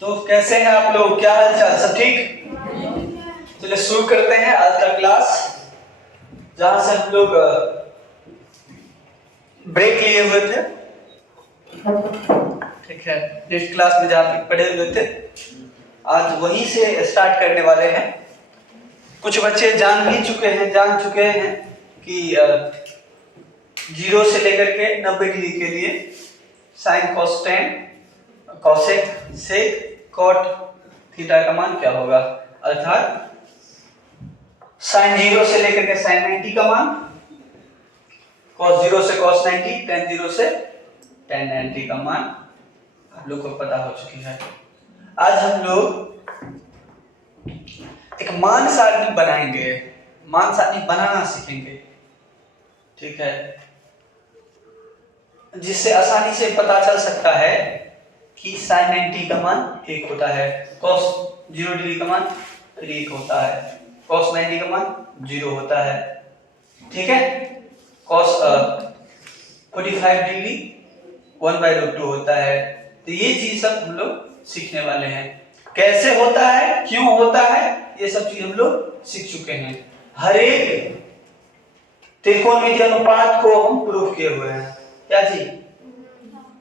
तो कैसे हैं आप लोग, क्या हाल चाल, सब ठीक? चलिए शुरू करते हैं आज का क्लास, जहां से हम लोग ब्रेक लिए हुए थे। ठीक है, नेक्स्ट क्लास में जहां तक पढ़े हुए थे आज वहीं से स्टार्ट करने वाले हैं। कुछ बच्चे जान चुके हैं कि 0 से लेकर के 90 डिग्री के लिए sine cos tan cosec sec cot theta का मान क्या होगा, अर्थात साइन 0 से लेकर के साइन 90 का मान, कॉस 0 से कॉस 90, टेन 0 से टेन 90 का मान आप लोग को पता हो चुकी है। आज हम लोग एक मान सारणी बनाएंगे, मान सारणी बनाना सीखेंगे। ठीक है, जिससे आसानी से पता चल सकता है कि साइन 90 का मान 1 होता है, कॉस 0 डिग्री का मान 1 होता है, कॉस 90 का मान 0 होता है। ठीक है, कॉस 45 डिग्री 1/√2 होता है। तो ये चीज सब हम लोग सीखने वाले हैं, कैसे होता है, क्यों होता है, ये सब चीज हम लोग सीख चुके हैं। हर एक त्रिकोणमितीय अनुपात को हम प्रूफ किए हुए हैं। क्या चीज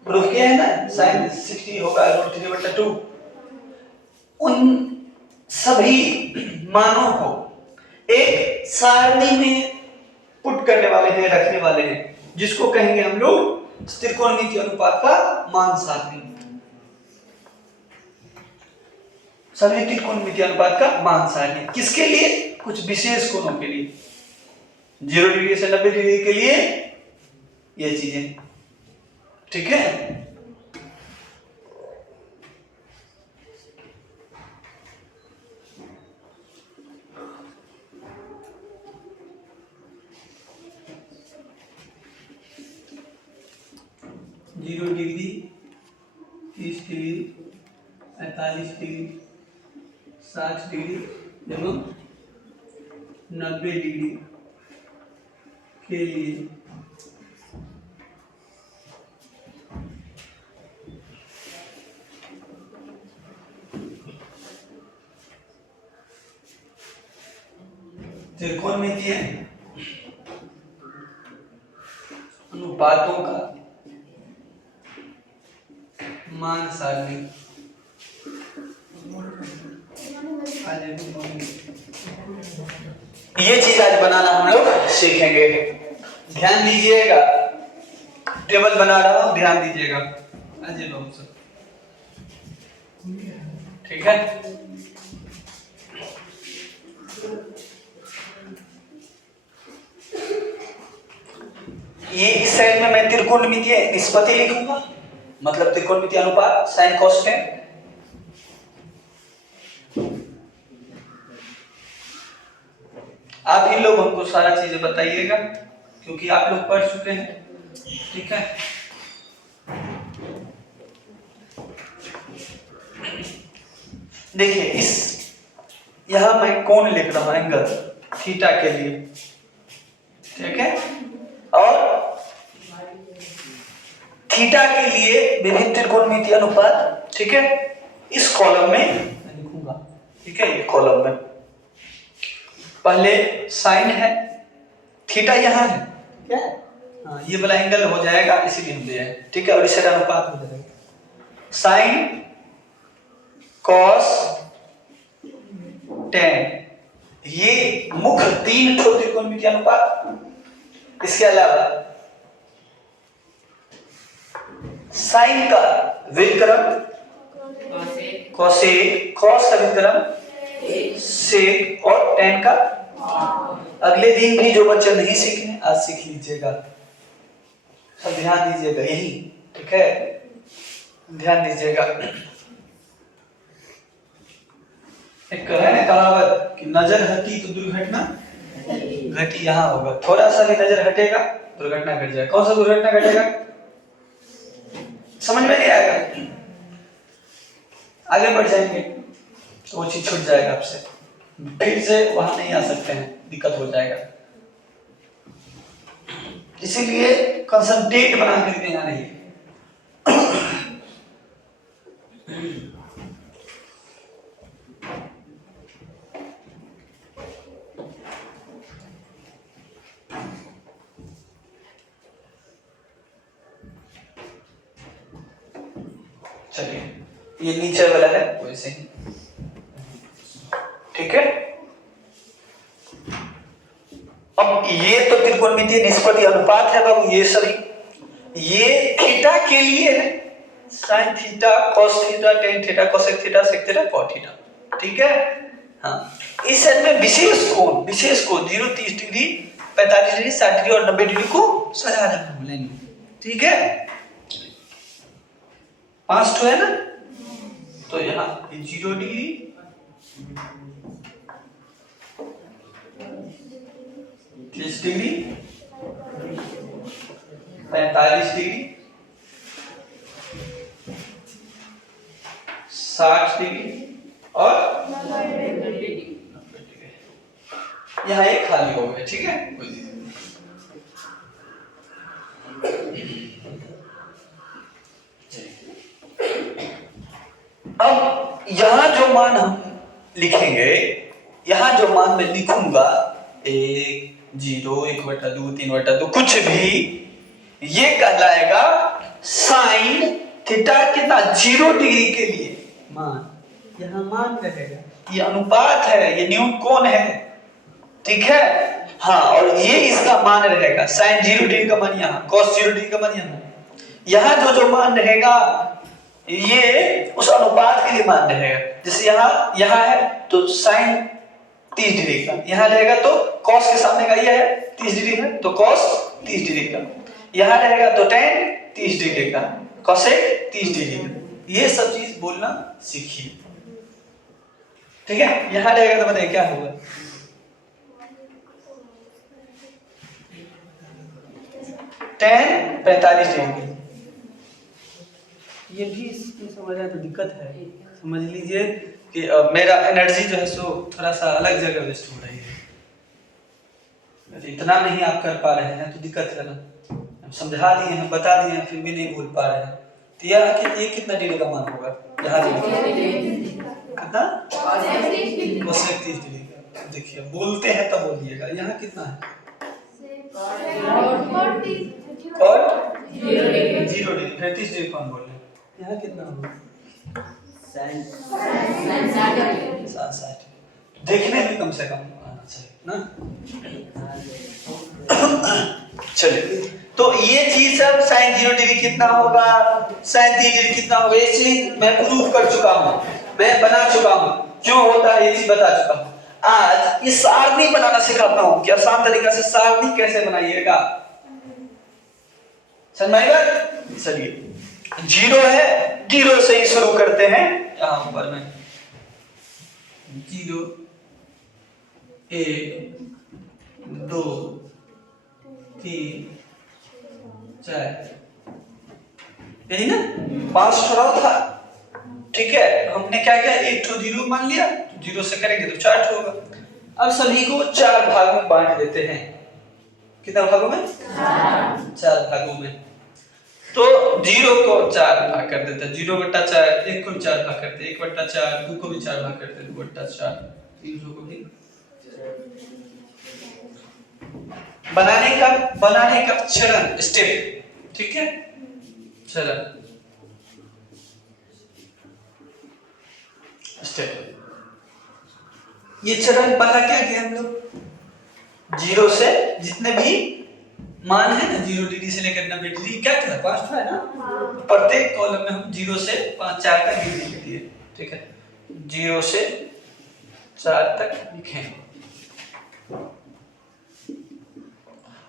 प्रूफ किया है ना, साइन 60 होगा √3/2। उन सभी मानों को एक सारणी में पुट करने वाले हैं, रखने वाले हैं, जिसको कहेंगे हम लोग त्रिकोणमितीय अनुपात का मान सारणी। सभी त्रिकोणमितीय अनुपात का मान सारणी किसके लिए? कुछ विशेष कोणों के लिए, 0 डिग्री से 90 डिग्री के लिए ये चीजें। ठीक है, zero degree 30 degree 45 degree 60 degree एवं 90 डिग्री के लिए त्रिकोणमितीय अनुपातों का मान सारणी। ये चीज आज बनाना हम लोग सीखेंगे। ध्यान दीजिएगा, टेबल बना रहा हूं, ध्यान दीजिएगा। अजय लोग सब ठीक है। ये इस साइड में मैं त्रिकोणमितीय निष्पत्ति लिखूंगा, मतलब त्रिकोणमितीय अनुपात साइन कॉस टेन। आप ही लोग हमको सारा चीजें बताइएगा, क्योंकि आप लोग पढ़ चुके हैं। ठीक है, देखिए इस यहां मैं कोण लिख रहा हूं, एंगल थीटा के लिए। ठीक है, और थीटा के लिए विभिन्न त्रिकोणमितीय अनुपात। ठीक है, इस कॉलम में मैं लिखूंगा। ठीक है, ये कॉलम में पहले साइन है, थीटा यहां है, क्या है? हाँ, ये वाला एंगल हो जाएगा इसी बिंदु है। ठीक है, और इसका अनुपात हो जाएगा साइन कॉस टेन। ये मुख्य 3 त्रिकोणमितीय अनुपात। इसके अलावा साइन का व्युत्क्रम कोसेक, कॉस का व्युत्क्रम सेक, और टेन का। अगले दिन भी जो बच्चे नहीं सीखे आज सीख लीजिएगा, सब ध्यान दीजिएगा यही। ठीक है, ध्यान दीजिएगा। एक है ना कहावत कि नजर हटी तो दुर्घटना घटी। यहां होगा, थोड़ा सा भी नजर हटेगा दुर्घटना घट जाएगा। कौन सा दुर्घटना घटेगा समझ में नहीं आएगा, आगे बढ़ जाएंगे तो वो चीज छूट जाएगा आपसे, फिर से वहां नहीं आ सकते हैं, दिक्कत हो जाएगा। इसीलिए कंसंट्रेट बना करके यहाँ रहिए। चलिए ये नीचे वाला है वैसे ही, ठीक है। अब ये तो त्रिकोणमितीय निष्पत्ति अनुपात है बाबू, ये सभी, ये थीटा के लिए है, sine theta cos theta tan theta cosec theta sec theta cot theta, ठीक है। हाँ, इस सेट में विशेष कोण 0, 30 डिग्री, 45 डिग्री, 60 डिग्री और 90 डिग्री को सजा देना लेंगे, ठीक है। 5 तो है ना, तो यहाँ 0 डिग्री, 30 डिग्री, 45 डिग्री, 60 डिग्री और 90 डिग्री। यहाँ एक खाली हो गया, ठीक है, कोई दिक्कत नहीं। अब यहां जो मान हम लिखेंगे, यहां जो मान मैं लिखूंगा 1, 0, 1/2, 3/2 कुछ भी, ये कहलाएगा साइन थीटा कितना 0 डिग्री के लिए मान, यहां मान रहेगा, ये अनुपात है, ये न्यून कोण है, ठीक है। हाँ, और ये इसका मान रहेगा साइन 0 डिग्री का मान यहाँ, कॉस 0 डिग्री का मान यहाँ जो जो मान रहेगा ये उस अनुपात के लिए मान रहेगा। जैसे यहाँ है तो साइन 30 डिग्री का, यहाँ रहेगा तो कॉस के सामने का ये है 30 डिग्री है तो कॉस 30 डिग्री का, यहाँ रहेगा तो टेन 30 डिग्री का, कोसेक 30 डिग्री का। ये सब चीज बोलना सीखिए, ठीक है। यहाँ रहेगा तो बताइए क्या होगा, टेन 45 डिग्री। ये भी इसमें समझना तो दिक्कत है, समझ लीजिए कि मेरा एनर्जी जो है सो थोड़ा सा अलग जगह वेस्ट हो रही है, इतना नहीं आप कर पा रहे हैं तो दिक्कत है ना। हम समझा दिए हैं, बता दिए हैं, फिर भी नहीं बोल पा रहे हैं, तो ये कितना डिग्री का मान होगा, यहाँ कितना कोसेक 30 डिग्री का। देखिए बोलते हैं तब बोलिएगा, यहाँ कितना है कॉट 0 डिग्री, 30 डिग्री कौन बोल रहे हैं, यहाँ कितना होगा साइन 60, देखने में कम से कम आना चाहिए ना। चलिए, तो ये चीज सब साइन 0 डिग्री कितना होगा, साइन 30 डिग्री कितना होगा, ये चीज मैं प्रूव कर चुका हूं, मैं बना चुका हूं, क्यों होता है ये चीज बता चुका हूं। आज इस सारणी बनाना सिखाता हूं कि आसान तरीका से सारणी कैसे बनाइएगा, समझाएगा। चलिए 0 है, 0 से ही शुरू करते हैं, यहां ऊपर में 0, 1, 2, 3, 4, यही ना 5 छोड़ा था, ठीक है। हमने क्या किया, एक ठो 0 मान लिया, 0 से करेंगे तो 4 होगा। अब सभी को 4 भागों में बांट देते हैं, कितना भागों में 4 भागों में, तो 0 को 4 भाग कर देते हैं, 0/4, 1 को 4 भाग करते हैं, 1/4, 2 को भी 4 भाग करते हैं, 2/4, 3 को भी। बनाने का चरण स्टेप, ठीक है, चरण स्टेप। ये चरण पहला क्या किया हम लोग, 0 से जितने भी मान है ना 0 डिग्री से लेकर 90 डिग्री, क्या क्या 5 है ना, प्रत्येक कॉलम में हम 0 से 4 तक डिग्री लिख दिए, ठीक है, 0 से 4 तक लिखें।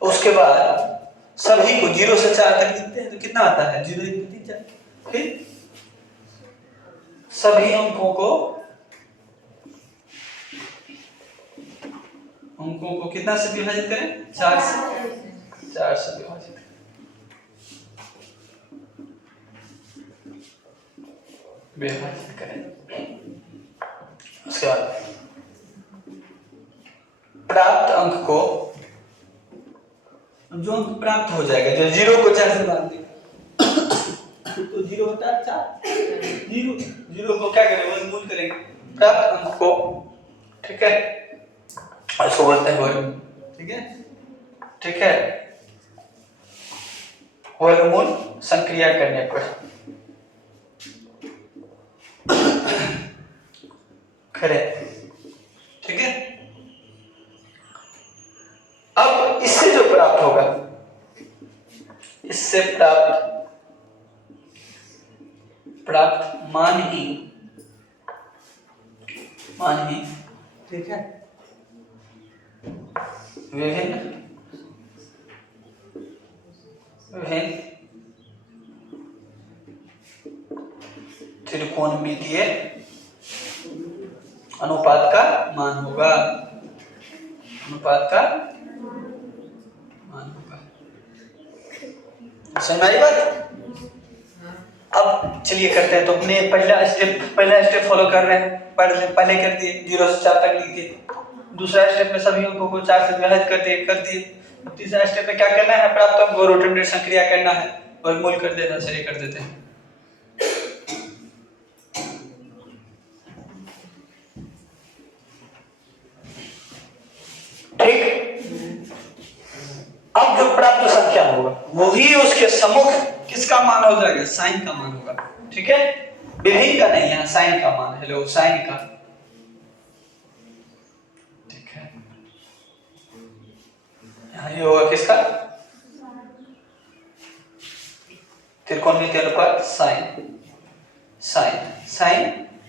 उसके बाद सभी को 0 से 4 तक लिखते हैं तो कितना आता है 0 1 2 3 4, फिर सभी अंकों को कितना से विभाजित करें, 4 से विभाजित करें। उसके बाद प्राप्त अंक को, जो अंक प्राप्त हो जाएगा, जो 0 को 4 से बांट देगा तो 0/4, 0 को क्या करेंगे, वर्गमूल करेंगे प्राप्त अंक को, ठीक है, इसको बोलते हैं वर्गमूल, ठीक है, वर्गमूल संक्रिया करने पर करें, ठीक है। अब इससे जो प्राप्त होगा, इससे प्राप्त मान ही, ठीक है, विभिन्न त्रिकोणमितीय अनुपात का मान होगा, समझ में आई बात? अब चलिए करते हैं। तो अपने पहला स्टेप फॉलो कर रहे हैं, पहले कर दिए 0 से 4 तक लिख दिए। दूसरा स्टेप में सभी अंकों को 4 से विभाजित कर दिए। अब तीसरा स्टेप में क्या करना है, प्राप्त अंक को रोटेटेड संक्रिया करना है, वर्गमूल कर देना, चलिए कर देते हैं। ठीक, अब जो प्राप्त संख्या होगा वही उसके सम्मुख किसका मान हो जाएगा, साइन का मान होगा, ठीक है। विभिन्न का नहीं, यहाँ साइन का मान, हेलो साइन का, ठीक है। यहाँ ये होगा किसका, त्रिकोणमितीय अनुपात साइन,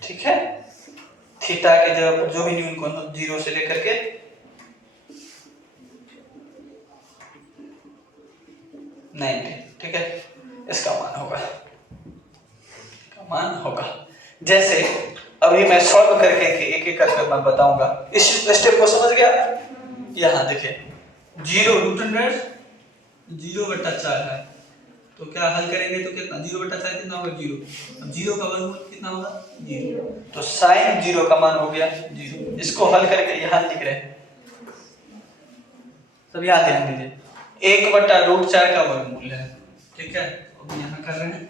ठीक है। थीटा के जगह पर जो भी न्यून कोण हो 0 से लेकर के 90, ठीक है, इसका मान होगा। जैसे अभी मैं सॉल्व करके एक एक करके मैं बताऊंगा। इस स्टेप को समझ गया? यहाँ देखिए 0√0/4 है, तो क्या हल करेंगे तो कितना, 0/4 कितना होगा 0, अब 0 का वर्गमूल कितना होगा 0, तो साइन 0 का मान हो गया 0। इसको हल करके यहाँ लिख रहे हैं, सब याद ध्यान दीजिए, 1/√4 का वर्गमूल है, ठीक है। अब यहाँ कर रहे हैं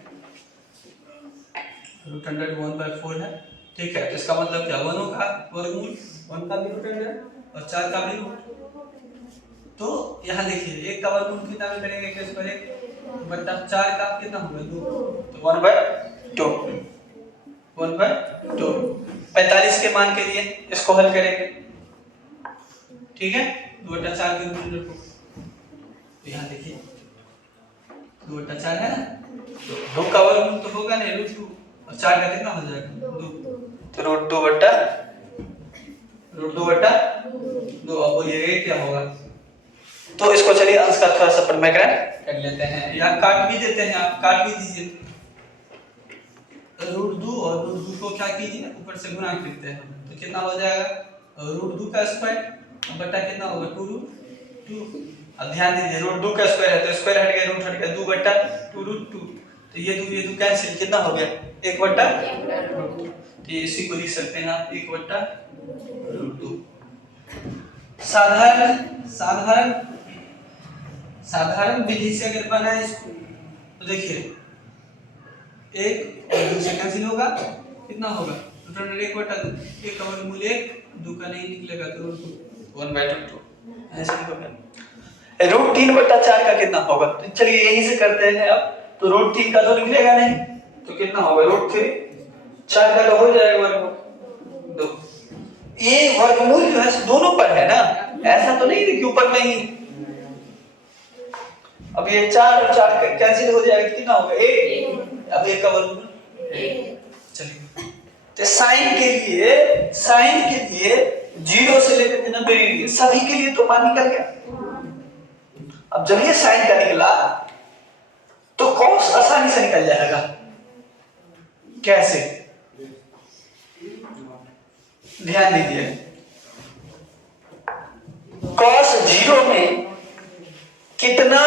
√100 1/4 है, ठीक है। तो इसका मतलब क्या, 1 का वर्गमूल, 1 का भी √100 और 4 का भी √100। तो यहाँ देखिए 1 का वर्गमूल कितना में करेंगे, केस पर 1/4 का कितना होगा 2, तो 1/2 45 के मान के लिए इसको हल करेंगे, ठीक है। 2/4 के √100 को, तो यहाँ देखिए 2/4 है ना, तो 2 का वर्गमूल तो होगा नहीं √2, और 4 का कितना हो जाएगा 2, तो √2/2। अब बोलिए क्या होगा, तो इसको चलिए अंश का थोड़ा सा परिमाण कर लेते हैं, या काट भी देते हैं, आप काट भी दीजिए। √2 और √2 को क्या कीजिए, ऊपर से गुणा करते हैं, तो कितना हो जाएगा √2 का स्क्वायर बटा कितना होगा 2√2। अब ध्यान दीजिए √2 का स्क्वायर है, तो स्क्वायर हट गया, रूट हट गया, 2/2√2, तो ये 2 कैंसिल, कितना हो गया 1/√2, तो ये इसी को लिख सकते हैं आप 1/√2। साधारण विधि से अगर बनाए इसको, तो देखिए 1 और 2 से कैंसिल होगा, कितना होगा √1/2, 1 का वर्गमूल 1, 2 का नहीं निकलेगा तो 1/2 ऐसे होगा। √3/4 का कितना होगा, तो चलिए यहीं से करते हैं। अब तो √3 का तो निकलेगा नहीं, तो कितना होगा √3, 4 का तो हो जाएगा वर्गमूल 2। ये वर्गमूल जो है दोनों पर है ना, ऐसा तो नहीं कि ऊपर में ही। अब ये 4 और 4 कैंसिल हो जाएगा, कितना होगा 1, अब 1 का वर्गमूल 1। चलिए तो साइन के लिए 0 से लेकर के 90 डिग्री सभी के लिए तो मान निकल गया। अब जब ये साइन का निकला तो कॉस आसानी से निकल जाएगा। कैसे, ध्यान दीजिए, कॉस 0 में कितना,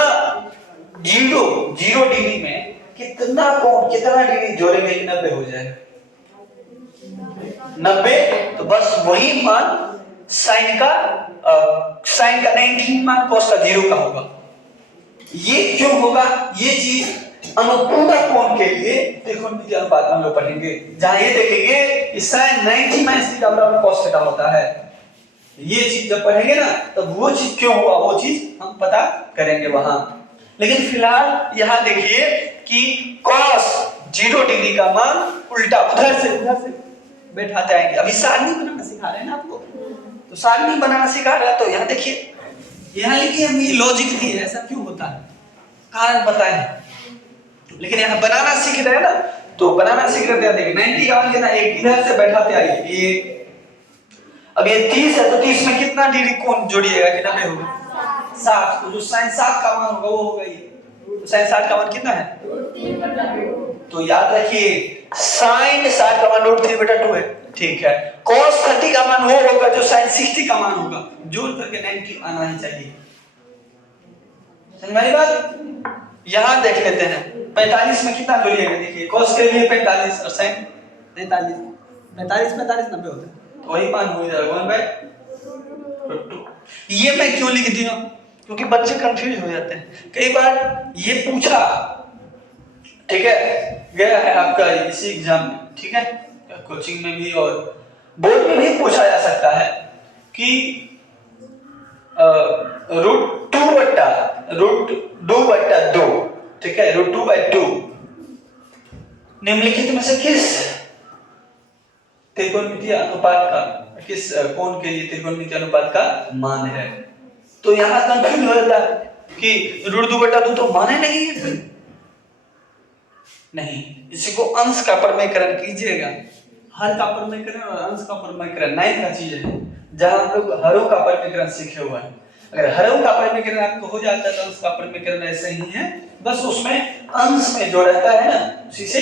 0 डिग्री में कितना कोण, कितना डिग्री जोड़ेंगे कि 90 हो जाएगा 90, तो बस वही मान साइन का 90 मान कॉस का 0 का होगा। ये क्यों होगा, ये चीज अनुपूरक कोण के लिए त्रिकोणमितीय अनुपात हम लोग पढ़ेंगे, जहां ये देखेंगे कि sin 90 - थीटा बराबर cos थीटा होता है। ये चीज जब पढ़ेंगे ना, तब वो चीज क्यों हुआ वो चीज हम पता करेंगे वहां। लेकिन फिलहाल यहां देखिए कि cos 0 डिग्री का मान उल्टा उधर से बैठाते आएंगे। अभी सारणी बनाना सिखा रहे हैं ना आपको, तो सारणी बनाना सिखा रहे हैं, तो यहाँ देखिए, यहाँ लिखिए हम ये लॉजिक दिए, ऐसा क्यों होता है, कारण बताएं। लेकिन यहाँ बनाना सीख रहे हैं ना, तो बनाना सीख रहे हैं, देखिए 90 का मान लेना, एक इधर से बैठाते आइए, ये अब ये 30 है, तो 30 में कितना डिग्री कोण जोड़िएगा कि 90 होगा 60, तो जो sin 60 का मान होगा वो होगा ये, तो sin 60 का मान कितना है, तो याद रखिए sin 60 का मान √3/2 है, ठीक है। cos 30 का मान वो होगा जो sin 60 का मान होगा, जोड़ करके 90 आना ही चाहिए, समझ में आई बात। यहां देख लेते हैं 45 में कितना जोड़िएगा, देखिए cos के लिए 45 और sin 45, 45 90 होता है, तो वही मान हो जाएगा 1/2। ये मैं क्यों लिख दिया, क्योंकि बच्चे कंफ्यूज हो जाते हैं कई बार, ये पूछा, ठीक है, गया है आपका इसी एग्जाम में, ठीक है, कोचिंग में भी और बोर्ड में भी पूछा जा सकता है कि √2/2, ठीक है, √2/2 निम्नलिखित में से किस त्रिकोणमितीय अनुपात का, किस कोण के लिए त्रिकोणमितीय अनुपात का मान है। तो यहां कंफ्यूज हो जाता है कि √2/2 तो मान ही नहीं है, नहीं, इसी को अंश का परमेकरण कीजिएगा, हर का परमेकरण और अंश का परमेकरण 9 का चीज है, जहां हम लोग हरों का परमेकरण सीखे हुए हैं। अगर हरों का परमेकरण आपको हो जाता है तो अंश का परमेकरण ऐसे ही है, बस उसमें अंश में जो रहता है ना उसी से,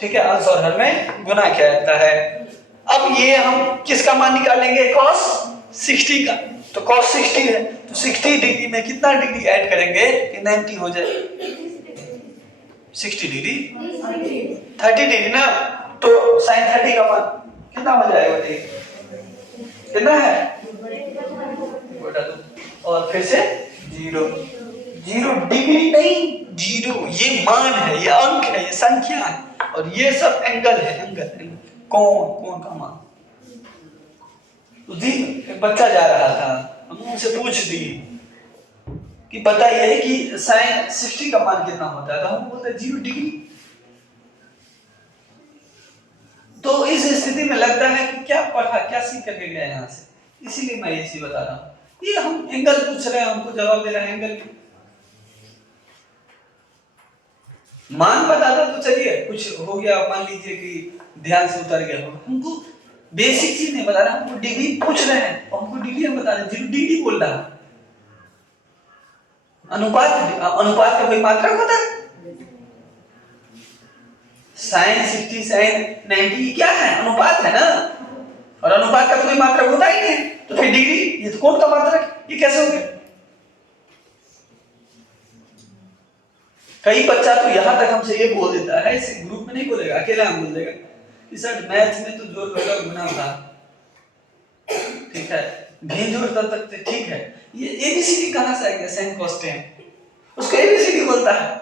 ठीक है, अंश और हर में गुना किया जाता है। अब ये हम किसका मान निकालेंगे, cos 60 का, तो cos 60 है, तो 60 डिग्री में कितना डिग्री ऐड करेंगे कि 90 हो जाए, 60 डिग्री 30 डिग्री ना, तो sin 30 का मान कितना हो जाएगा, देखिए कितना है, बटा 2, और फिर से 0 डिग्री नहीं, 0 ये मान है, ये अंक है, ये संख्या है, और ये सब एंगल है, एंगल कौन का मान। उस दिन एक बच्चा जा रहा था, हम उनसे पूछ दी कि बताइए कि sin 60 का मान कितना होता है, तो हम बोलते 0 डिग्री। तो इस स्थिति में लगता है कि क्या पढ़ा, क्या सीख करके गया यहाँ से, इसीलिए मैं ये चीज बता रहा हूँ। ये हम एंगल पूछ रहे हैं, हमको जवाब दे रहे हैं एंगल, मान बताता तो चलिए कुछ हो गया, मान लीजिए कि ध्यान से उतर गया हो, हमको बेसिक चीज नहीं बता रहा, हमको डिग्री पूछ रहे हैं और हमको डिग्री हम बता रहे हैं, 0 डिग्री बोल रहा है। अनुपात का कोई मात्रक होता है, sin 60 sin 90 क्या है, अनुपात है ना, और अनुपात का तो कोई मात्रक होता ही नहीं, तो फिर डिग्री ये तो कोण का मात्रक, ये कैसे हो गया। कई बच्चा तो यहां तक हमसे ये बोल देता है, इसे ग्रुप में नहीं बोलेगा, अकेला हम बोल देगा कि सर मैथ में तो जोड़ घटाव गुणा था, ठीक है, भिन्न जोड़ तक ठीक है, ये एबीसीडी कहां से आ गया, sin cos tan, उसको एबीसीडी बोलता है।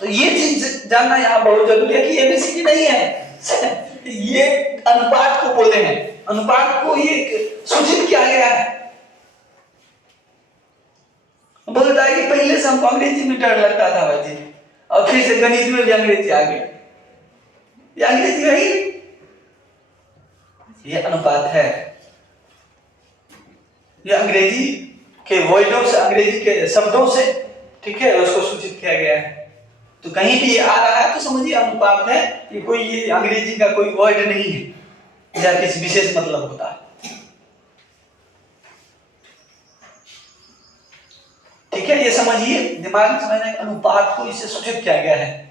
तो ये चीज जानना यहाँ बहुत जरूरी है कि एबीसीडी नहीं है, ये अनुपात को बोलते हैं, अनुपात को ये सूचित किया गया है। बोलता है कि पहले से हमको अंग्रेजी में डर लगता था भाई जी, और फिर से गणित में भी अंग्रेजी आ गया, ये अंग्रेजी है ही, ये अनुपात है, ये अंग्रेजी के वर्डों से, अंग्रेजी के शब्दों से, ठीक है, उसको सूचित किया गया है। तो कहीं भी आ रहा है तो समझिए अनुपात है, ये कोई ये अंग्रेजी का कोई वर्ड नहीं है या किसी विशेष मतलब होता है, ठीक है, ये समझिए, दिमाग में समझना, अनुपात को इसे सूचित किया गया है।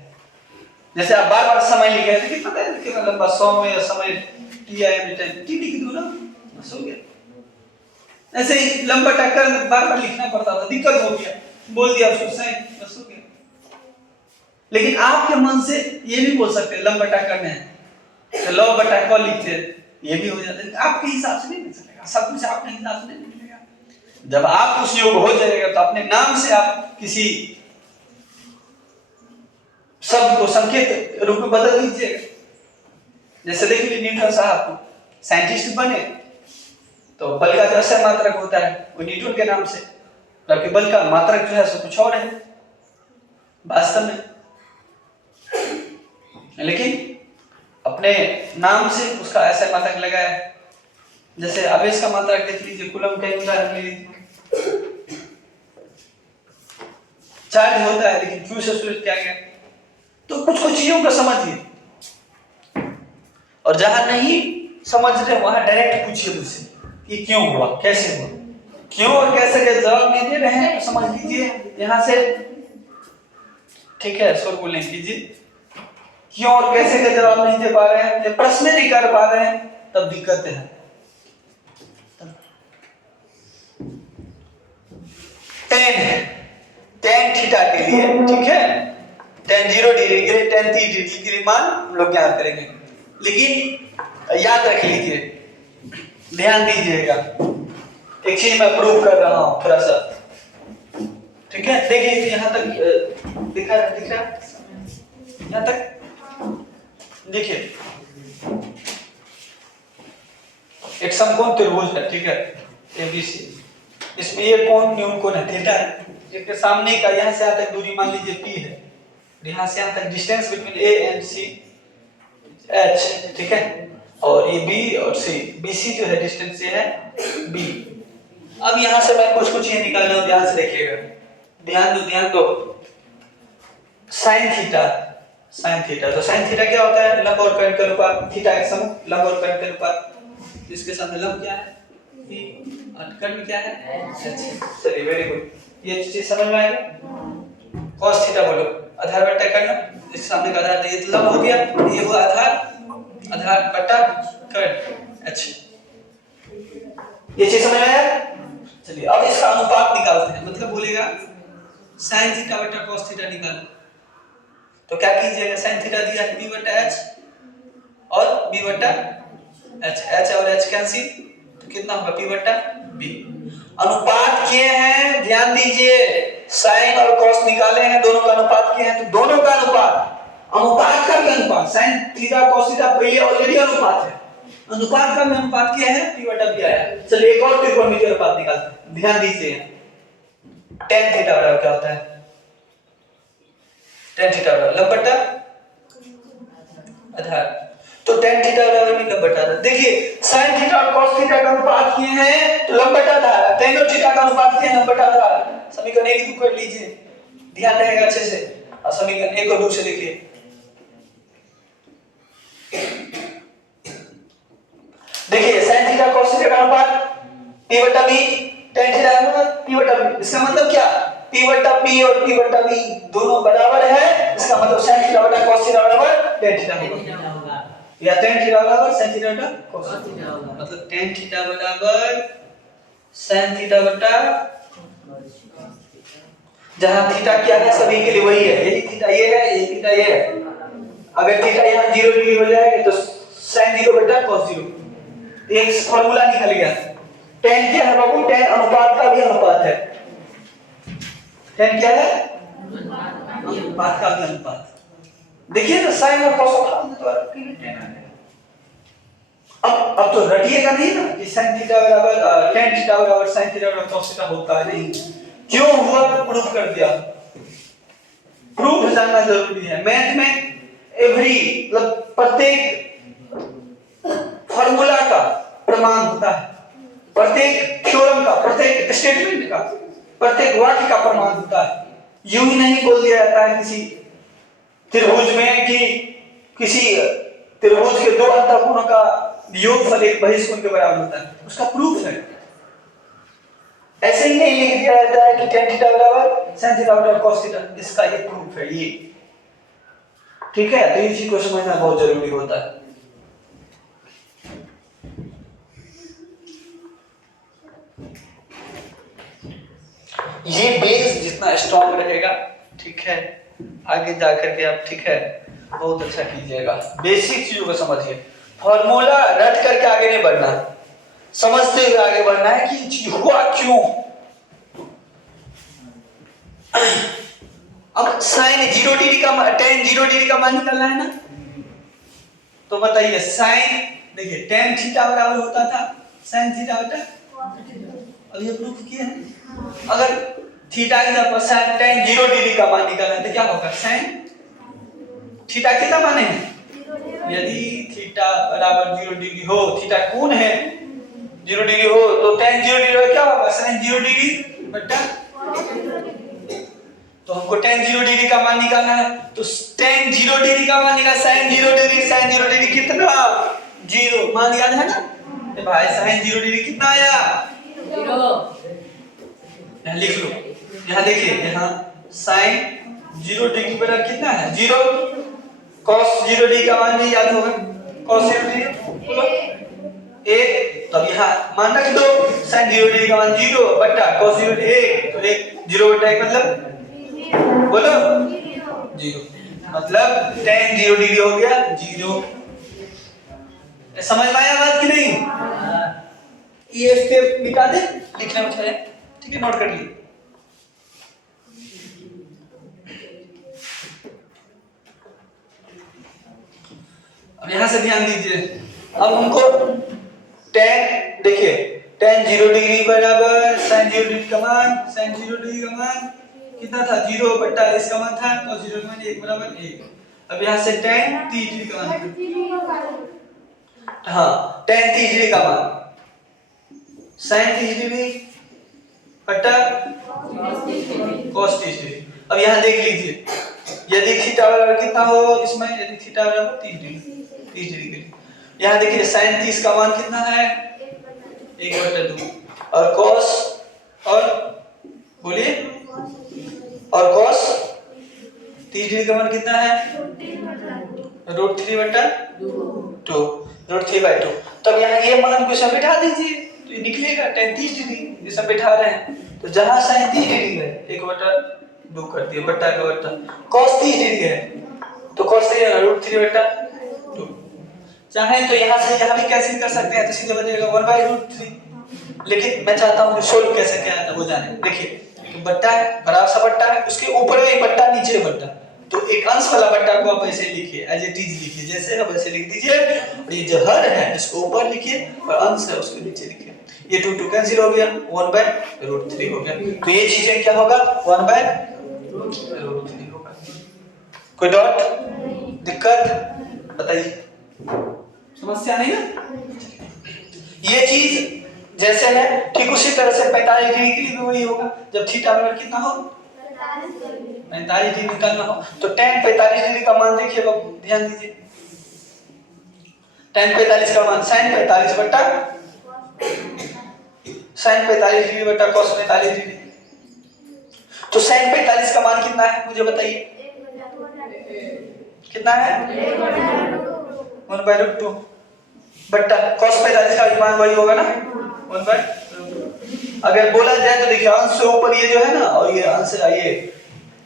जैसे आप बार बार समय लिखे थे, कितना पता है कितना लंबा 100 में समय टी लिख दो ना, बस हो गया। ऐसे ही लंबा टक्कर बार बार लिखना पड़ता था, दिक्कत हो गया, बोल दिया उसको सही, बस हो गया। लेकिन आपके मन से ये भी बोल सकते लंबा टक्कर में तो लव बटा क लिखते, ये भी हो जाता है, आपके हिसाब से नहीं मिल सकेगा, सब कुछ आपके हिसाब से नहीं मिलेगा। जब आप उस योग हो जाएगा तो अपने नाम से आप किसी शब्द को संकेत रूप में बदल दीजिएगा। जैसे देख लीजिए न्यूटन साहब साइंटिस्ट बने तो बल का जो असर मात्रक होता है वो न्यूटन के नाम से, जबकि बल का मात्रक जो है सो कुछ और है वास्तव में। लेकिन अपने नाम से उसका ऐसा मात्रक लगाया। जैसे आवेश का मात्रक देख लीजिए, कूलम का उदाहरण ले लीजिए। चार्ज होता है लेकिन क्यू से सूचित किया गया। तो कुछ कुछ चीजों को समझिए, और जहां नहीं समझ रहे वहां डायरेक्ट पूछिए मुझसे कि क्यों हुआ, कैसे हुआ। क्यों और कैसे के जवाब नहीं दे रहे हैं तो समझ लीजिए यहां से, ठीक है, शोर गुल नहीं कीजिए। क्यों और कैसे के जवाब नहीं दे पा रहे हैं, जब प्रश्न नहीं कर पा रहे हैं तब दिक्कत है। टेन थीटा के लिए, ठीक है, टेन 0 डिग्री के लिए, टेन 30 डिग्री के लिए मान हम लोग ज्ञात करेंगे। लेकिन याद रख लीजिए, ध्यान दीजिएगा, एक चीज मैं प्रूव कर रहा हूं थोड़ा सा, ठीक है। देखिए यहां तक दिख रहा यहां तक देखिए, एक समकोण त्रिभुज है, ठीक है, एबीसी। इसमें ये कोण न्यून कोण है थीटा है। इसके सामने का यहां से यहां तक दूरी मान लीजिए p है, यहां से यहां तक distance between a and c h, ठीक है, और ये b और c, bc जो है डिस्टेंस ये है b। अब यहां से मैं कुछ ये निकालना है, ध्यान से देखिएगा, ध्यान दो। sin थीटा, तो sin थीटा क्या होता है, लंब और कर्ण का अनुपात, थीटा एक समूह, लंब और कर्ण का अनुपात। इसके सामने लंब क्या है p और कर्ण क्या है h। चलिए वेरी गुड, ये चीज समझ में आएगी। cos थीटा बोलो, आधार बट्टा कर्ण, इसके सामने का आधार, ये लंब हो गया, ये हुआ आधार बट्टा कर्ण h। ये चीज समझ में आया। चलिए अब इसका अनुपात निकालते हैं, मतलब बोलेगा sin थीटा बटा cos थीटा निकालो। तो क्या कीजिएगा, sin थीटा दिया है b बटा h और b बटा h, h और h कैंसिल, तो कितना होगा p बटा b। अनुपात किए हैं, ध्यान दीजिए, sin और cos निकाले हैं, दोनों का अनुपात किए हैं, तो दोनों का अनुपात का भी अनुपात, sin थीटा cos थीटा पहले ऑलरेडी अनुपात है, अनुपात का भी अनुपात किया है, p बटा b आया। चलिए एक और त्रिकोणमितीय अनुपात निकालते हैं, ध्यान दीजिए। tan थीटा बराबर क्या होता है, tan थीटा बराबर लंब बटा आधार, तो tan थीटा बराबर भी लंब बटा आधार। देखिए sin थीटा और cos थीटा का अनुपात किए हैं तो लंब बटा आधार, tan और थीटा का अनुपात किए हैं लंब बटा आधार। समीकरण 1 2 कर लीजिए, ध्यान रहेगा अच्छे से, और समीकरण 1 और 2 से देखिए। देखिए sin थीटा cos थीटा का अनुपात p बटा b, tan थीटा का अनुपात p बटा b। इसका मतलब क्या, p बटा p और p बटा b दोनों बराबर है, इसका मतलब sin थीटा बटा cos थीटा बराबर tan थीटा होगा, या tan थीटा बराबर sin थीटा बटा cos थीटा होगा, मतलब tan थीटा बराबर sin थीटा बटा, जहां थीटा क्या है सभी के लिए वही है, यही थीटा ये है, यही थीटा ये है। अगर थीटा यहां 0 डिग्री हो जाएगा तो sin 0 बटा cos 0, एक फार्मूला निकल गया। tan क्या है बाबू, tan अनुपात का भी अनुपात है, tan क्या है अनुपात का भी अनुपात। देखिए ना sin और cos का तो tan आ गया। अब तो रटिएगा नहीं ना कि sin थीटा बराबर tan थीटा बराबर sin थीटा बराबर cos थीटा होता है, नहीं, क्यों हुआ प्रूफ कर दिया। प्रूफ जानना जरूरी है, मैथ में एवरी मतलब प्रत्येक फार्मूला का प्रमाण होता है, प्रत्येक थ्योरम का, प्रत्येक स्टेटमेंट का, प्रत्येक वाक्य का प्रमाण होता है। यूं ही नहीं बोल दिया जाता है किसी त्रिभुज में कि किसी त्रिभुज के दो अंतःकोणों का योगफल एक बहिष्कोण के बराबर होता है, उसका प्रूफ है। ऐसे ही नहीं लिख दिया जाता है कि tan थीटा बराबर sin थीटा बटा cos थीटा, इसका ये प्रूफ है ये, ठीक है। तो इसी को समझना बहुत जरूरी होता है। ये बेस जितना स्ट्रॉन्ग रहेगा, ठीक है, आगे जाकर के आप, ठीक है, बहुत अच्छा कीजिएगा। बेसिक चीजों को समझिए, फॉर्मूला रट करके आगे नहीं बढ़ना, समझते हुए आगे बढ़ना है कि चीज हुआ क्यों। अब sin 0 डिग्री का tan 0 डिग्री का मान निकालना है ना, तो बताइए sin, देखिए tan थीटा बराबर होता था sin थीटा बटा, अब ये प्रूफ किया है। अगर थीटा की जगह पर tan 0 डिग्री का मान निकालना है तो क्या होगा, sin थीटा कितना माने हैं यदि थीटा बराबर 0 डिग्री हो, थीटा कोण है 0 डिग्री हो, तो tan 0 डिग्री क्या होगा sin 0 डिग्री बटा, तो हमको tan 0 डिग्री का मान निकालना है, तो tan 0 डिग्री का मान निकाल sin 0 डिग्री, sin 0 डिग्री कितना 0 मान याद है ना, तो भाई sin 0 डिग्री कितना आया 0। यहाँ लिख लो, यहाँ देखिए, यहाँ sin 0 डिग्री बराबर कितना है 0, cos 0 डिग्री का मान भी याद होगा, cos 0 डिग्री बोलो 1, तब यहाँ मान रख दो sin 0 डिग्री का मान 0 बटा cos 0 डिग्री 1, तो 1 0 बटा 1 मतलब बोलो 0, मतलब tan 0 डिग्री हो गया 0। समझ में आया बात कि नहीं? ये स्टेप निकाल दे, लिखने में अच्छा, ठीक है, नोट कर लिए। अब यहां से ध्यान दीजिए, अब हमको tan देखिए tan 0 डिग्री बराबर sin 0 डिग्री का मान, sin 0 डिग्री का मान कितना था 0 बटा इसका मान था cos 0 का मान 1 बराबर 1। अब यहां से tan 30 डिग्री का मान, हाँ tan 30 डिग्री का मान sin 30 डिग्री बटा cos 30 डिग्री। अब यहां देख लीजिए, यदि थीटा बराबर कितना हो इसमें, यदि थीटा बराबर 30 डिग्री, यहाँ देखिए sin 30 का मान कितना है 1/2, और cos और बोलिए, और cos 30 डिग्री का मान कितना है √3/2, √3/2। तब यहाँ ये मान को सब बैठा दीजिए, तो ये निकलेगा tan 30 डिग्री, ये सब बैठा रहे हैं, तो जहां sin 30 डिग्री है 1/2 कर दिए, बट्टा का बट्टा, cos 30 डिग्री है तो cos √3/2। चाहे तो यहाँ से यहाँ भी कैंसिल कर सकते हैं, तो सीधे बचेगा 1/√3, लेकिन मैं चाहता हूँ कि सोल्व कैसे क्या है वो जाने। देखिए तो बट्टा है, बराबर सा बट्टा है, उसके ऊपर एक बट्टा नीचे बट्टा, तो एक अंश वाला बट्टा को आप ऐसे लिखिए, एज इट इज लिखिए, जैसे है वैसे लिख दीजिए, और ये जो हर है इसको ऊपर लिखिए और अंश है उसको नीचे लिखिए। ये 2 कैंसिल हो गया, 1/√3 हो गया, तो ये चीजें क्या होगा 1/√3 होगा। कोई डाउट दिक्कत बताइए, समस्या नहीं ना? ये चीज जैसे है ठीक उसी तरह से 45 डिग्री के लिए भी वही होगा, जब थीटा बराबर कितना हो 45 डिग्री निकालना हो, तो tan 45 डिग्री का मान देखिए, ध्यान दीजिए, tan 45 का मान sin 45 बटा sin 45 डिग्री बटा cos 45 डिग्री, तो sin 45 का मान कितना है मुझे बताइए, कितना है 1/√2 बट्टा cos 45 का मान वही होगा ना 1/√2। अगर बोला जाए तो देखिए अंश से ऊपर ये जो है ना, और ये अंश ये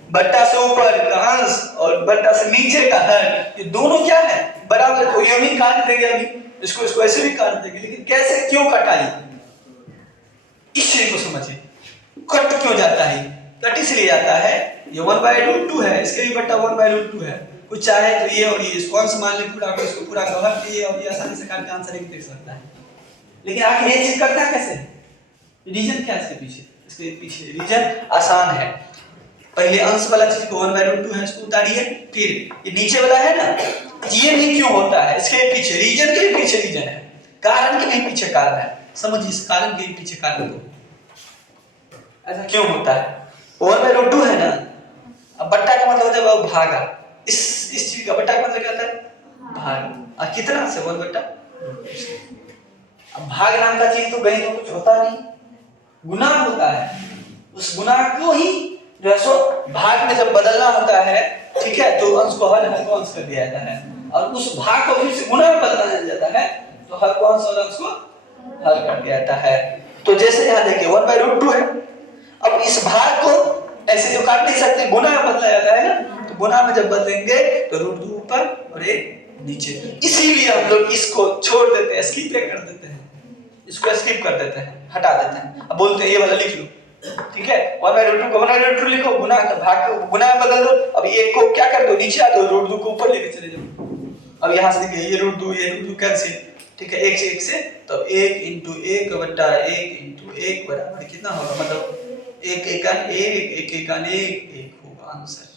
बट्टा से ऊपर का अंश और बट्टा से नीचे का हर, ये दोनों क्या है बराबर, तो ये भी काट देंगे, अभी इसको ऐसे भी काट देंगे, लेकिन कैसे क्यों कटाई इस चीज को समझिए, कट क्यों जाता है, कट इसलिए जाता है, ये 1/√2 है, इसके भी बट्टा 1/√2 है, कुछ चाहे तो ये और ये इसको अंश मान ले पूरा, इसको पूरा कवर किए और ये आसानी से काट के आंसर लिख सकता है। लेकिन आखिर ये चीज करता कैसे, रीजन क्या है इसके पीछे रीजन आसान है। पहले अंश वाला चीज को 1/√2 है इसको उतारिए, फिर ये नीचे वाला है ना, ये नहीं क्यों होता है, इसके पीछे रीजन के पीछे रीजन है, कारण के भी पीछे कारण है, समझिए इस कारण के पीछे कारण को, ऐसा क्यों होता है 1/√2 है ना। अब बट्टा का मतलब होता है भागा, इस चीज का बट्टा का मतलब क्या होता है भाग, और कितना से 1/√2। अब भाग नाम का चीज तो गणित में कुछ होता नहीं, गुना होता है, उस गुना को ही जो है सो भाग में जब बदलना होता है, ठीक है, तो अंश को हर को अंश कर दिया जाता है, और उस भाग को फिर से गुना में बदलना जाता है, तो हर को अंश और अंश को हल कर दिया जाता है। तो जैसे यहाँ देखिए 1/√2 है, अब इस भाग को ऐसे तो काट नहीं सकते, गुना में बदला जाता है ना, तो गुना में जब बदलेंगे तो √2 ऊपर और एक नीचे, इसीलिए हम लोग इसको छोड़ देते हैं, स्किप कर देते हैं, इसको स्किप कर देते हैं, हटा देते हैं, अब बोलते हैं ये वाला लिख लो, ठीक है 1/√2 को 1/√2 लिखो, गुना का भाग को गुना में बदल दो, अब एक को क्या कर दो नीचे आ दो, √2 को ऊपर लेके चले जाओ। अब यहाँ से देखिए ये √2 कैंसिल, ठीक है, 1 से 1 से, तब 1 × 1 बटा 1 × 1 बराबर कितना होगा, मतलब 1 एकान 1 होगा आंसर।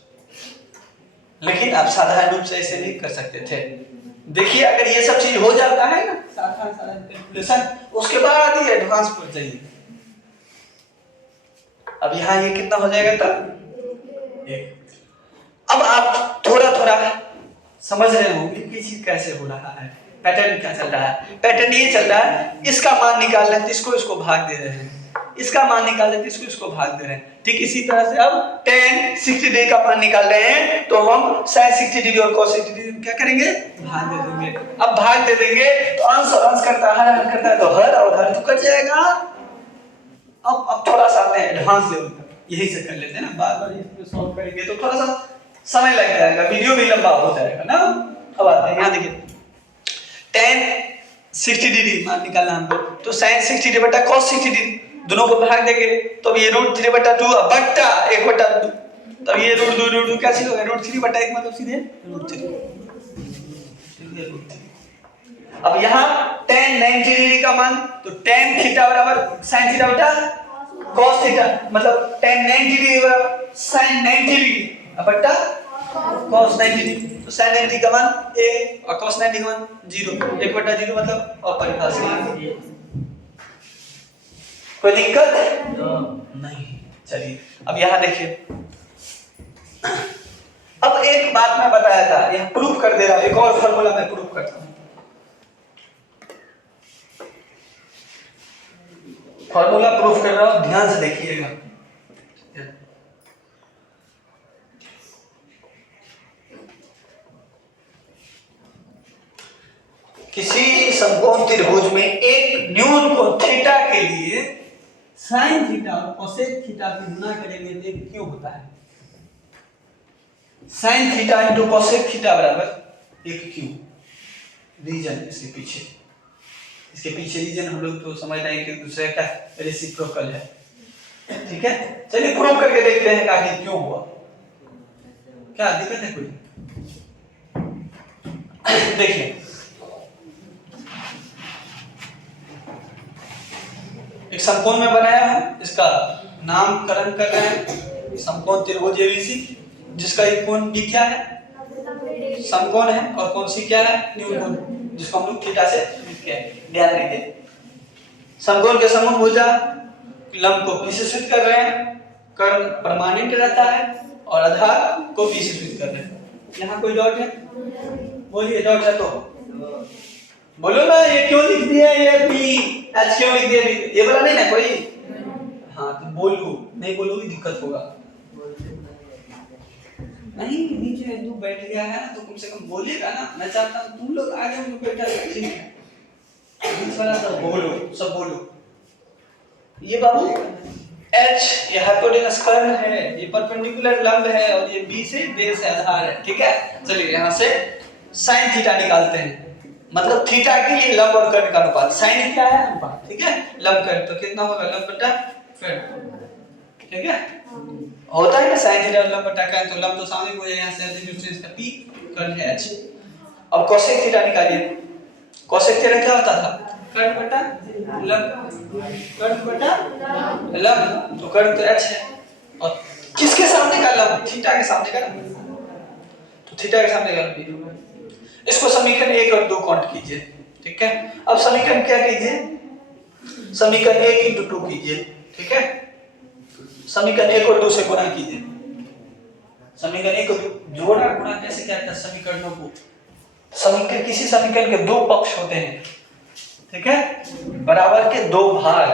लेकिन आप साधारण रूप से ऐसे नहीं कर सकते थे, देखिए अगर ये सब चीज हो जाता है ना सारा कैलकुलेशन, उसके बाद ही एडवांस पर जाइए। अब यहाँ ये कितना हो जाएगा तब 1। अब आप थोड़ा थोड़ा समझ रहे होंगे कि चीज कैसे हो रहा है, पैटर्न क्या चल रहा है। पैटर्न ये चल रहा है, इसका मान निकाल रहे हैं तो इसको भाग दे रहे हैं, इसका मान निकाल रहे हैं तो इसको भाग दे रहे हैं। ठीक इसी तरह से अब tan 60 डिग्री का मान निकाल रहे हैं तो हम sin 60 डिग्री और cos 60 डिग्री क्या करेंगे, भाग दे देंगे। अब भाग दे देंगे तो अंश और अंश करता है, हर करता है तो हर और हर तो कट जाएगा। अब थोड़ा सा अपने एडवांस लेवल पर यही से कर लेते हैं ना, बार-बार इसमें सॉल्व करेंगे तो थोड़ा सा समय लग जाएगा, वीडियो भी लंबा हो जाएगा ना। अब आते हैं यहाँ देखिए tan 60 डिग्री मान निकालना हमको, तो sin 60 डिग्री बटा cos 60 डिग्री दोनों को भाग देंगे तो अब ये √3 बटा 2 बटा 1 बटा 2, तब ये √2 क्या चीज होगा, √3 बटा 1 मतलब सीधे √3। अब यहाँ tan 90 डिग्री का मान तो tan थीटा बराबर sin थीटा बटा cos थीटा, मतलब tan 90 डिग्री बराबर sin 90 डिग्री बटा cos 90 डिग्री, तो sin 90 का मान 1 और cos 90 का मान 0, 1 बटा 0 मतलब अपरिभाषित। कोई दिक्कत नहीं। चलिए अब यहाँ देखिए, अब एक बात मैं बताया था यह प्रूफ कर दे रहा हूं, एक और फॉर्मूला मैं प्रूफ करता हूं। फॉर्मूला प्रूफ कर रहा हूं, ध्यान से देखिएगा। किसी समकोण त्रिभुज में एक न्यून कोण थीटा के लिए sin थीटा और cosec थीटा की गुणा करेंगे तो क्यों होता है, sin theta into cosec theta बराबर 1 क्यों। रीजन इसके पीछे रीजन हम लोग तो समझ रहे हैं कि दूसरे का रेसिप्रोकल है। ठीक है, चलिए प्रूव करके देखते हैं कि आखिर क्यों हुआ, क्या दिक्कत है कोई। देखिए एक समकोण में बनाया है, इसका नामकरण कर रहे हैं समकोण त्रिभुज एबीसी, जिसका एक कोण भी क्या है, समकोण है, और कौन सी क्या है, न्यून कोण, जिसको हम लोग थीटा से लिख के ध्यान रखिए। समकोण के समभुजा लंब को पी से स्थित कर रहे हैं, कर्ण परमानेंट रहता है और आधार को पी से स्थित कर रहे हैं। यहाँ कोई डॉट है, बोलिए डॉट है तो बोलो ना, ये क्यों लिख दिया, ये पी एच क्यों लिख दिया, ये बोला नहीं ना कोई। हाँ तो बोलो, नहीं बोलोगे दिक्कत होगा। नहीं नीचे तू बैठ गया है तो कम से कम बोलेगा ना, मैं चाहता हूँ तुम लोग आगे में बैठा है, ठीक है बीच वाला सब बोलो, सब बोलो। ये बाबू H ये हाइपोटेनस कर्ण है, ये परपेंडिकुलर लंब है और ये B से बेस है, आधार है। ठीक है, चलिए यहाँ से sin थीटा निकालते हैं, मतलब थीटा के लिए लंब और कर्ण का अनुपात। sin क्या है, अनुपात। ठीक है, लंब कर्ण तो कितना होगा, लंब बटा कर्ण। ठीक है, होता है ना sin थीटा लंब बटा कर्ण, तो लंब तो सामने को यहाँ से डिस्टेंस का p, कर्ण है h। अब cosec थीटा निकालिए, cosec थीटा क्या होता था, कर्ण बटा लंब, कर्ण बटा लंब, तो कर्ण तो h है और किसके सामने का लंब, थीटा के सामने का लंब, तो थीटा के सामने का लंब। इसको समीकरण 1 और 2 काउंट कीजिए। ठीक है, अब समीकरण क्या कीजिए, समीकरण 1 × 2 कीजिए। ठीक है, समीकरण 1 और 2 से गुणा कीजिए। समीकरण 1 और 2 जोड़ा गुणा कैसे किया जाता है, समीकरणों को, समीकरण किसी समीकरण के दो पक्ष होते हैं। ठीक है, बराबर के दो भाग,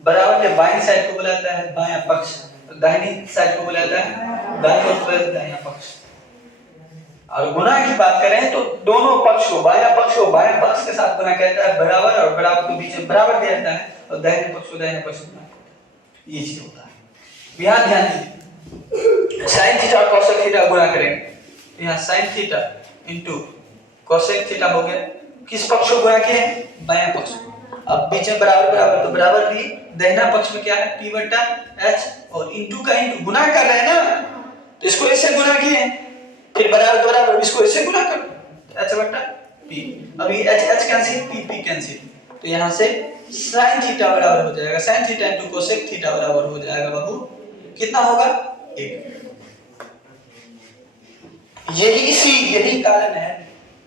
बराबर के बाईं साइड को बोला जाता है बायां पक्ष, दाहिनी साइड को बोला जाता है दाहिना पक्ष। और गुणा की बात करें तो दोनों पक्ष को, बायां पक्ष को बायां पक्ष के साथ गुणा किया जाता है बराबर, और बराबर के बीच में बराबर दिया जाता है, और दाहिने पक्ष को दाहिने पक्ष गुणा, ये चीज होता है। यहाँ ध्यान दीजिए, sin थीटा और cosec थीटा गुणा करेंगे, यहाँ sin theta into cosec theta हो गया, किस पक्ष को गुणा किए हैं, बायां पक्ष को। अब बीच में बराबर बराबर, तो बराबर भी दाहिना पक्ष में क्या है, p बटा h, और इनटू का इनटू गुणा कर रहे हैं ना, तो इसको इससे गुणा किए, फिर बराबर बराबर इसको इससे गुणा कर, h बटा p। अब ये h कैंसिल, p कैंसिल, तो यहाँ से sin थीटा बराबर हो जाएगा, sin theta into cosec theta बराबर हो जाएगा बाबू, कितना होगा, 1। यही कारण है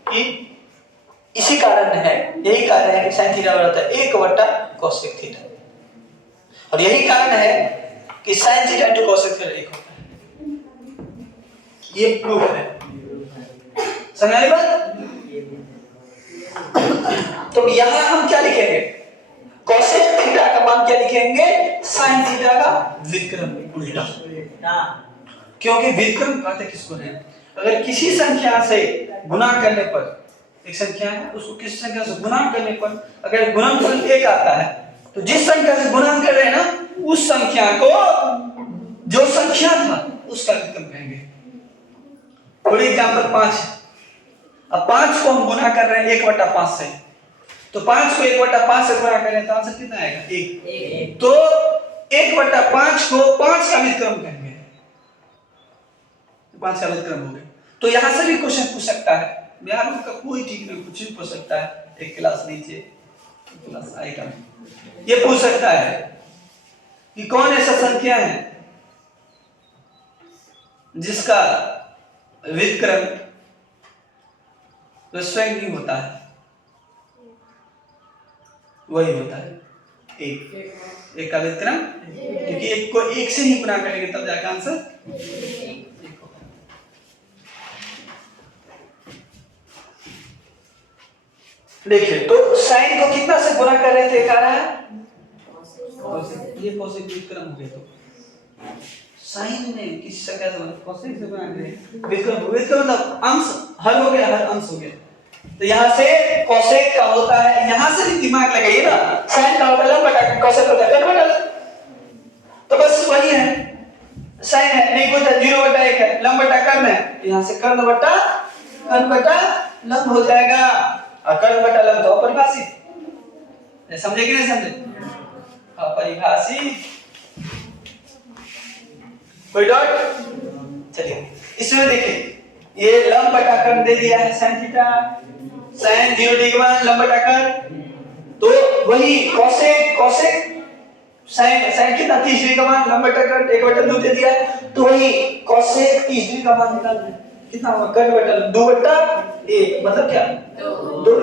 कि इसी कारण है, यही कारण है कि साइन थीटा बराबर होता है 1 कोसेक थीटा, और यही कारण है कि sine theta into cosec theta 1 होता है। ये प्रूफ है, समझ आई बात? तो यहाँ हम क्या लिखेंगे, कोसेक थीटा का मान क्या लिखेंगे, साइन थीटा का व्युत्क्रम उल्टा, क्योंकि व्युत्क्रम कहते किसको है, अगर किसी संख्या से गुणा करने पर, एक संख्या है उसको किसी संख्या से गुणा करने पर अगर गुणनफल 1 आता है, तो जिस संख्या से गुणा कर रहे हैं ना उस संख्या को, जो संख्या था उसका व्युत्क्रम कहेंगे। फॉर एग्जांपल 5, अब 5 को हम गुणा कर रहे हैं 1/5 से, तो 5 को 1/5 से गुणा करें तो आंसर कितना आएगा, 1। तो 1/5 को 5 का व्युत्क्रम कहेंगे, 5 का व्युत्क्रम हो गया। तो यहां से भी क्वेश्चन पूछ सकता है, बिहार का कोई ठीक नहीं, कुछ भी पूछ सकता है, एक क्लास नीचे क्लास आएगा, ये पूछ सकता है कि कौन ऐसा संख्या है जिसका व्युत्क्रम स्वयं नहीं होता है, वही होता है एक का व्युत्क्रम, क्योंकि एक को 1 से ही गुणा करेंगे तब जाकर आंसर 1 होगा। देखिए तो साइन को कितना से गुणा कर रहे थे, कह रहा है ये कोसेक व्युत्क्रम हो गया, तो साइन में किस संख्या से कोसेक से गुणा करें, व्युत्क्रम मतलब अंश हल हो गया, हर अंश हो गया। तो यहाँ से कोसेक का होता है, यहाँ से भी दिमाग लगाइए ना, साइन का होता है लंब बटा कोसेक होता है कर्ण बटा, तो बस वही है, साइन है नहीं कुछ 0/1 है, लंब बटा कर्ण है, यहाँ से कर्ण बटा लंब हो जाएगा, और कर्ण बटा लंब तो अपरिभाषित, समझे कि नहीं समझे, अपरिभाषित, कोई डॉट। चलिए इसमें देखिए ये लंब बटा कर्ण दे दिया है साइन थीटा, साइन 0 डिग्री के बाद लंब बटा कर्ण, तो वही कोसेक साइन कितना 30 डिग्री का मान, लंब बटा कर्ण 1/2 दे दिया है, तो वही कोसेक 30 डिग्री का मान निकालना है, कितना होगा कर्ण बटा 2/1, मतलब क्या 2,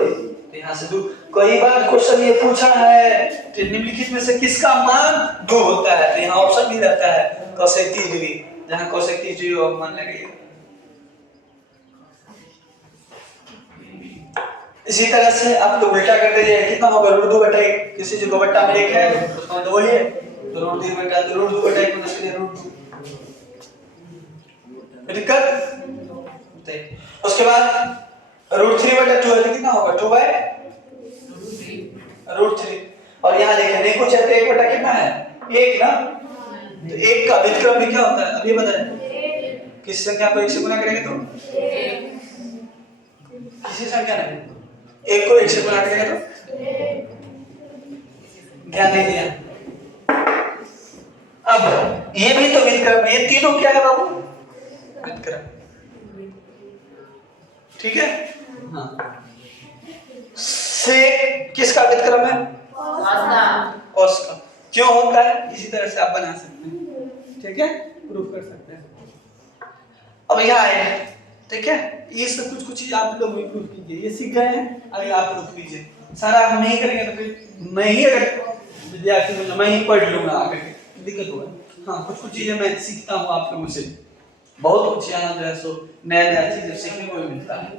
यहाँ से 2। कई बार क्वेश्चन ये पूछा है निम्नलिखित में से किसका मान 2 होता है, तो यहाँ ऑप्शन भी रहता है कोसेक 30 डिग्री, जहाँ कोसेक 30 डिग्री और मान लगाइए। इसी तरह से आप लोग उल्टा कर दीजिए, कितना होगा √2/1, किसी जो 2/1 है उसका मतलब वही है, तो √2/1 मतलब इसके लिए √2, दिक्कत। उसके बाद √3/2 है तो कितना होगा 2/√3, और यहाँ देखिए नहीं कुछ है तो 1 कितना है 1 ना, तो 1 का व्युत्क्रम भी क्या होता है, अभी बताएं, किसी संख्या को 1 से गुणा करेंगे तो किसी संख्या ने 1 को 1 से गुणा करेंगे तो, ध्यान दीजिए। अब ये भी तो व्युत्क्रम, ये तीनों क्या है बाबू, व्युत्क्रम, ठीक है। हाँ सेक किसका व्युत्क्रम है, कॉस का, क्यों होता है, इसी तरह से आप बना सकते हैं, ठीक है, प्रूफ कर सकते हैं। अब यहाँ आए, ठीक है, ये सब कुछ चीज आप लोग भी प्रूफ कीजिए, ये सीख गए हैं, अभी आप प्रूफ कीजिए, सारा हम नहीं करेंगे तो फिर मैं ही अगर विद्यार्थी मतलब मैं ही पढ़ लूंगा आकर के दिक्कत होगा। हाँ कुछ चीजें मैं सीखता हूँ आप लोगों से, बहुत कुछ यहाँ जो है सो नया चीजें सीखने को भी मिलता है।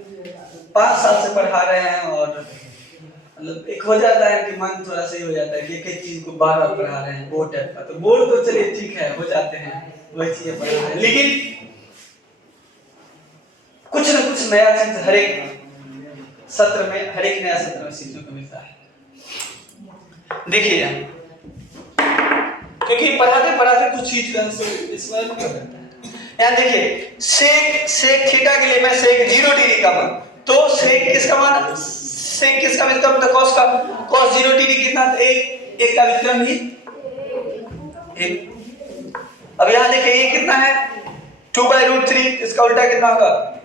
5 साल से पढ़ा रहे हैं और मतलब एक हो जाता है कि मन थोड़ा सही हो जाता है कि एक चीज को बार-बार पढ़ा रहे हैं, बोर्ड टाइप का, तो बोर्ड तो चलिए ठीक है हो जाते हैं वही चीजें पढ़ा रहे हैं, लेकिन कुछ न कुछ नया चीज हर एक सत्र में, हर एक नया सत्र में सीखने को मिलता है। देखिए क्योंकि पढ़ाते कुछ चीज इस बारे में क्या करता है, यहाँ देखिए सेक थीटा के लिए मैं सेक 0 डिग्री का मान, तो सेक किसका मान, सेक किसका व्युत्क्रम था, कॉस का, कॉस 0 डिग्री कितना, 1 का व्युत्क्रम ही 1। अब यहाँ देखिए ये कितना है 2/√3, इसका उल्टा कितना होगा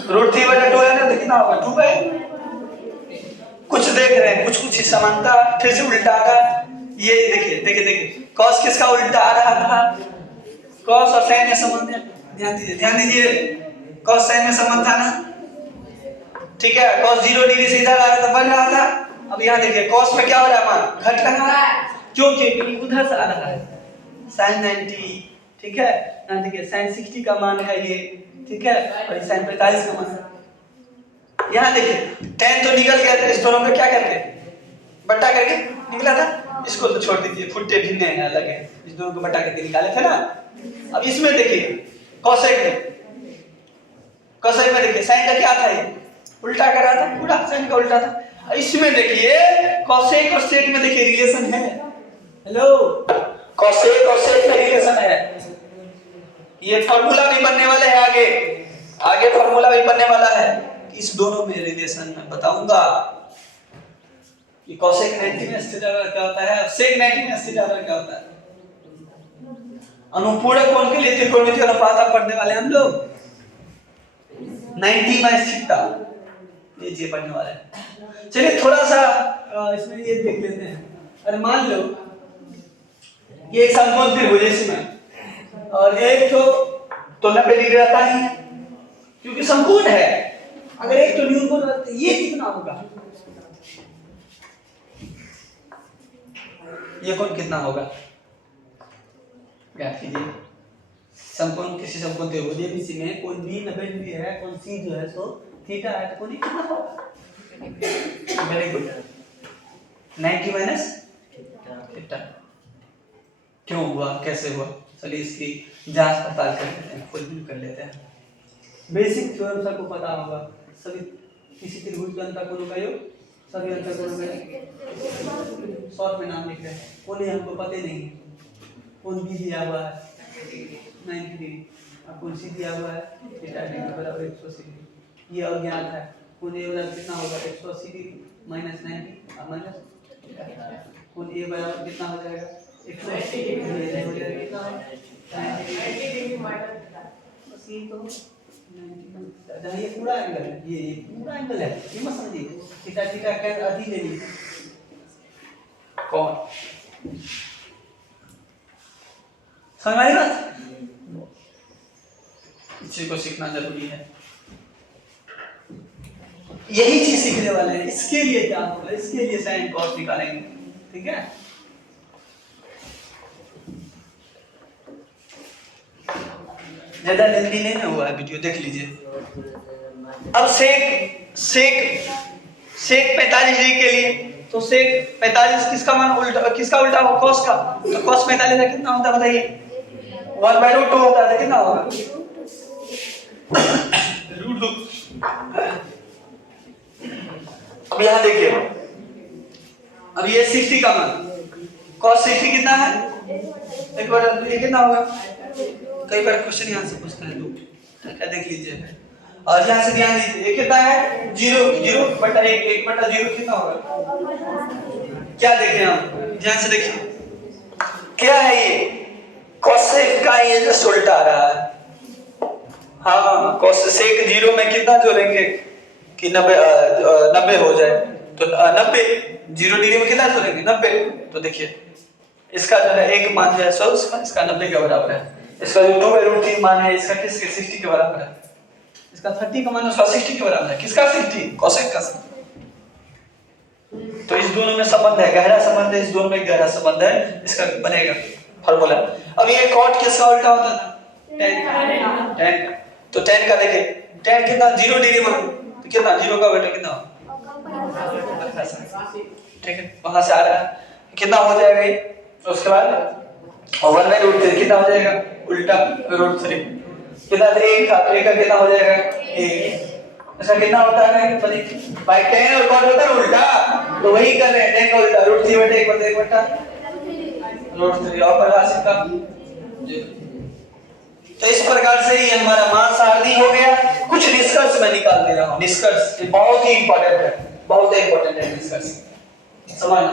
√3/2 है ना, तो कितना होगा 2/, कुछ देख रहे हैं कुछ ही समानता, फिर से उल्टा आ रहा, ये देखिए कॉस किसका उल्टा आ रहा था, कॉस और साइन में संबंध है, ध्यान दीजिए कॉस साइन में संबंध था ना, ठीक है, cos 0 डिग्री से इधर आ रहा था, बढ़ रहा था। अब यहाँ देखिए cos में क्या हो रहा है, मान घट रहा है, क्यों? क्योंकि उधर से आ रहा है sin 90, ठीक है। यहाँ देखिए sin 60 का मान है ये, ठीक है, और sin 45 का मान है। यहाँ देखिए tan तो निकल गया था, इस दोनों में क्या करके बट्टा करके निकला था, इसको तो छोड़ दीजिए, फुट्टे भिन्ने हैं, अलग है, इस दोनों को बट्टा करके निकाले थे ना। अब इसमें देखिए cosec में देखिए sin का क्या था, ये उल्टा कर रहा था, पूरा sin का उल्टा था। इसमें देखिए cosec और sec में देखिए रिलेशन है, हेलो, cosec और sec में रिलेशन है। ये फॉर्मूला भी बनने वाले हैं, आगे फॉर्मूला भी बनने वाला है, इस दोनों में रिलेशन मैं बताऊंगा कि cosec 90 में स्थिर क्या होता है और sec 90 में स्थिर क्या होता है। अनुपूरक कोण के लिए त्रिकोणमितीय अनुपात आप पढ़ने वाले हम लोग, 90 में स्थिरता, ये पढ़ने वाले हैं। चलिए थोड़ा सा इसमें ये देख लेते हैं। अरे मान लो ये एक समकोण त्रिभुज है इसमें, और एक तो 90 डिग्री रहता ही है क्योंकि समकोण है। अगर एक तो न्यून कोण रहता है, ये कितना होगा, ये कोण कितना होगा, क्या कीजिए। समकोण किसी समकोण त्रिभुज ABC में कोण B 90 डिग्री है, कोण C जो है सो थीटा है, तो कोण कितना होगा, वेरी गुड, 90 माइनस थीटा। क्यों हुआ, कैसे हुआ, चलिए इसकी जांच पड़ताल कर लेते हैं, खुद भी कर लेते हैं। बेसिक थ्योरम सबको पता होगा, सभी किसी त्रिभुज का अंतःकोणों का योग, सभी अंतःकोणों का शॉर्ट में नाम लिख रहे हैं, कोण हमको पता ही नहीं, कोण B दिया हुआ है 90 डिग्री, अब कोण C दिया हुआ है थीटा डिग्री बराबर 180 डिग्री, ये अज्ञात है। कोण A बराबर कितना होगा, 180 डिग्री माइनस 90 और माइनस कोण A बराबर कितना हो जाएगा, 180 डिग्री हो जाएगा, कितना 90 डिग्री माइनस, बस ये तो 90, ये पूरा एंगल है, ये पूरा एंगल है, ये मत समझिए, थीटा थीटा क्या आधी ले लीजिए, कौन समझ में आई बात, इस चीज को सीखना जरूरी है। यही चीज सीखने वाले हैं, इसके लिए क्या होगा, इसके लिए साइन कॉस निकालेंगे, ठीक है। ज्यादा लेंदी नहीं हुआ है वीडियो, देख लीजिए। अब सेक 45 डिग्री के लिए, तो सेक 45 किसका मान उल्टा, किसका उल्टा हो, कॉस का, तो कॉस 45 का कितना होता है बताइए, 1/√2 होता है, कितना होगा √2। अब यहाँ देखिए, अब ये 60 का मान, cos 60 कितना है, एक बार ये कितना होगा, कई बार क्वेश्चन यहाँ से पूछता है लोग, क्या देख लीजिए। और यहाँ से ध्यान दीजिए, ये कितना है 0/1 कितना होगा, क्या देख रहे हैं आप, ध्यान से देखिए क्या है ये, cosec का ये जो उल्टा आ रहा है, हाँ cosec 0 में कितना जोड़ेंगे कि 90 हो जाए, तो 90 0 डिग्री में कितना जोड़ेंगे 90, तो देखिए इसका जो है एक मान जो है 100, इसका 90 के बराबर है, इसका जो 2/√3 मान है इसका किसके 60 के बराबर है, इसका 30 का मान उसका 60 के बराबर है, किसका 60, cosec का 60। तो इस दोनों में संबंध है, गहरा संबंध है, इस दोनों में गहरा संबंध है, इसका बनेगा फार्मूला। अब ये cot किसका उल्टा होता था, tan, तो tan का देखिए, tan कितना 0 डिग्री में, तो कितना 0 का बेटा कितना, ठीक है, वहां से आ रहा है, कितना हो जाएगा ये, तो उसके बाद 1/√3 कितना हो जाएगा, उल्टा √3 कितना, एक का कितना हो जाएगा, इसका कितना होता है भाई, tan और cot होता है उल्टा, तो वही कर रहे हैं, tan का उल्टा √3/1 √3 और परिभाषित का। तो इस प्रकार से ही हमारा मान सारणी हो गया। कुछ निष्कर्ष मैं निकाल दे रहा हूं, निष्कर्ष बहुत ही इंपॉर्टेंट है, बहुत ही इंपॉर्टेंट है निष्कर्ष समझना।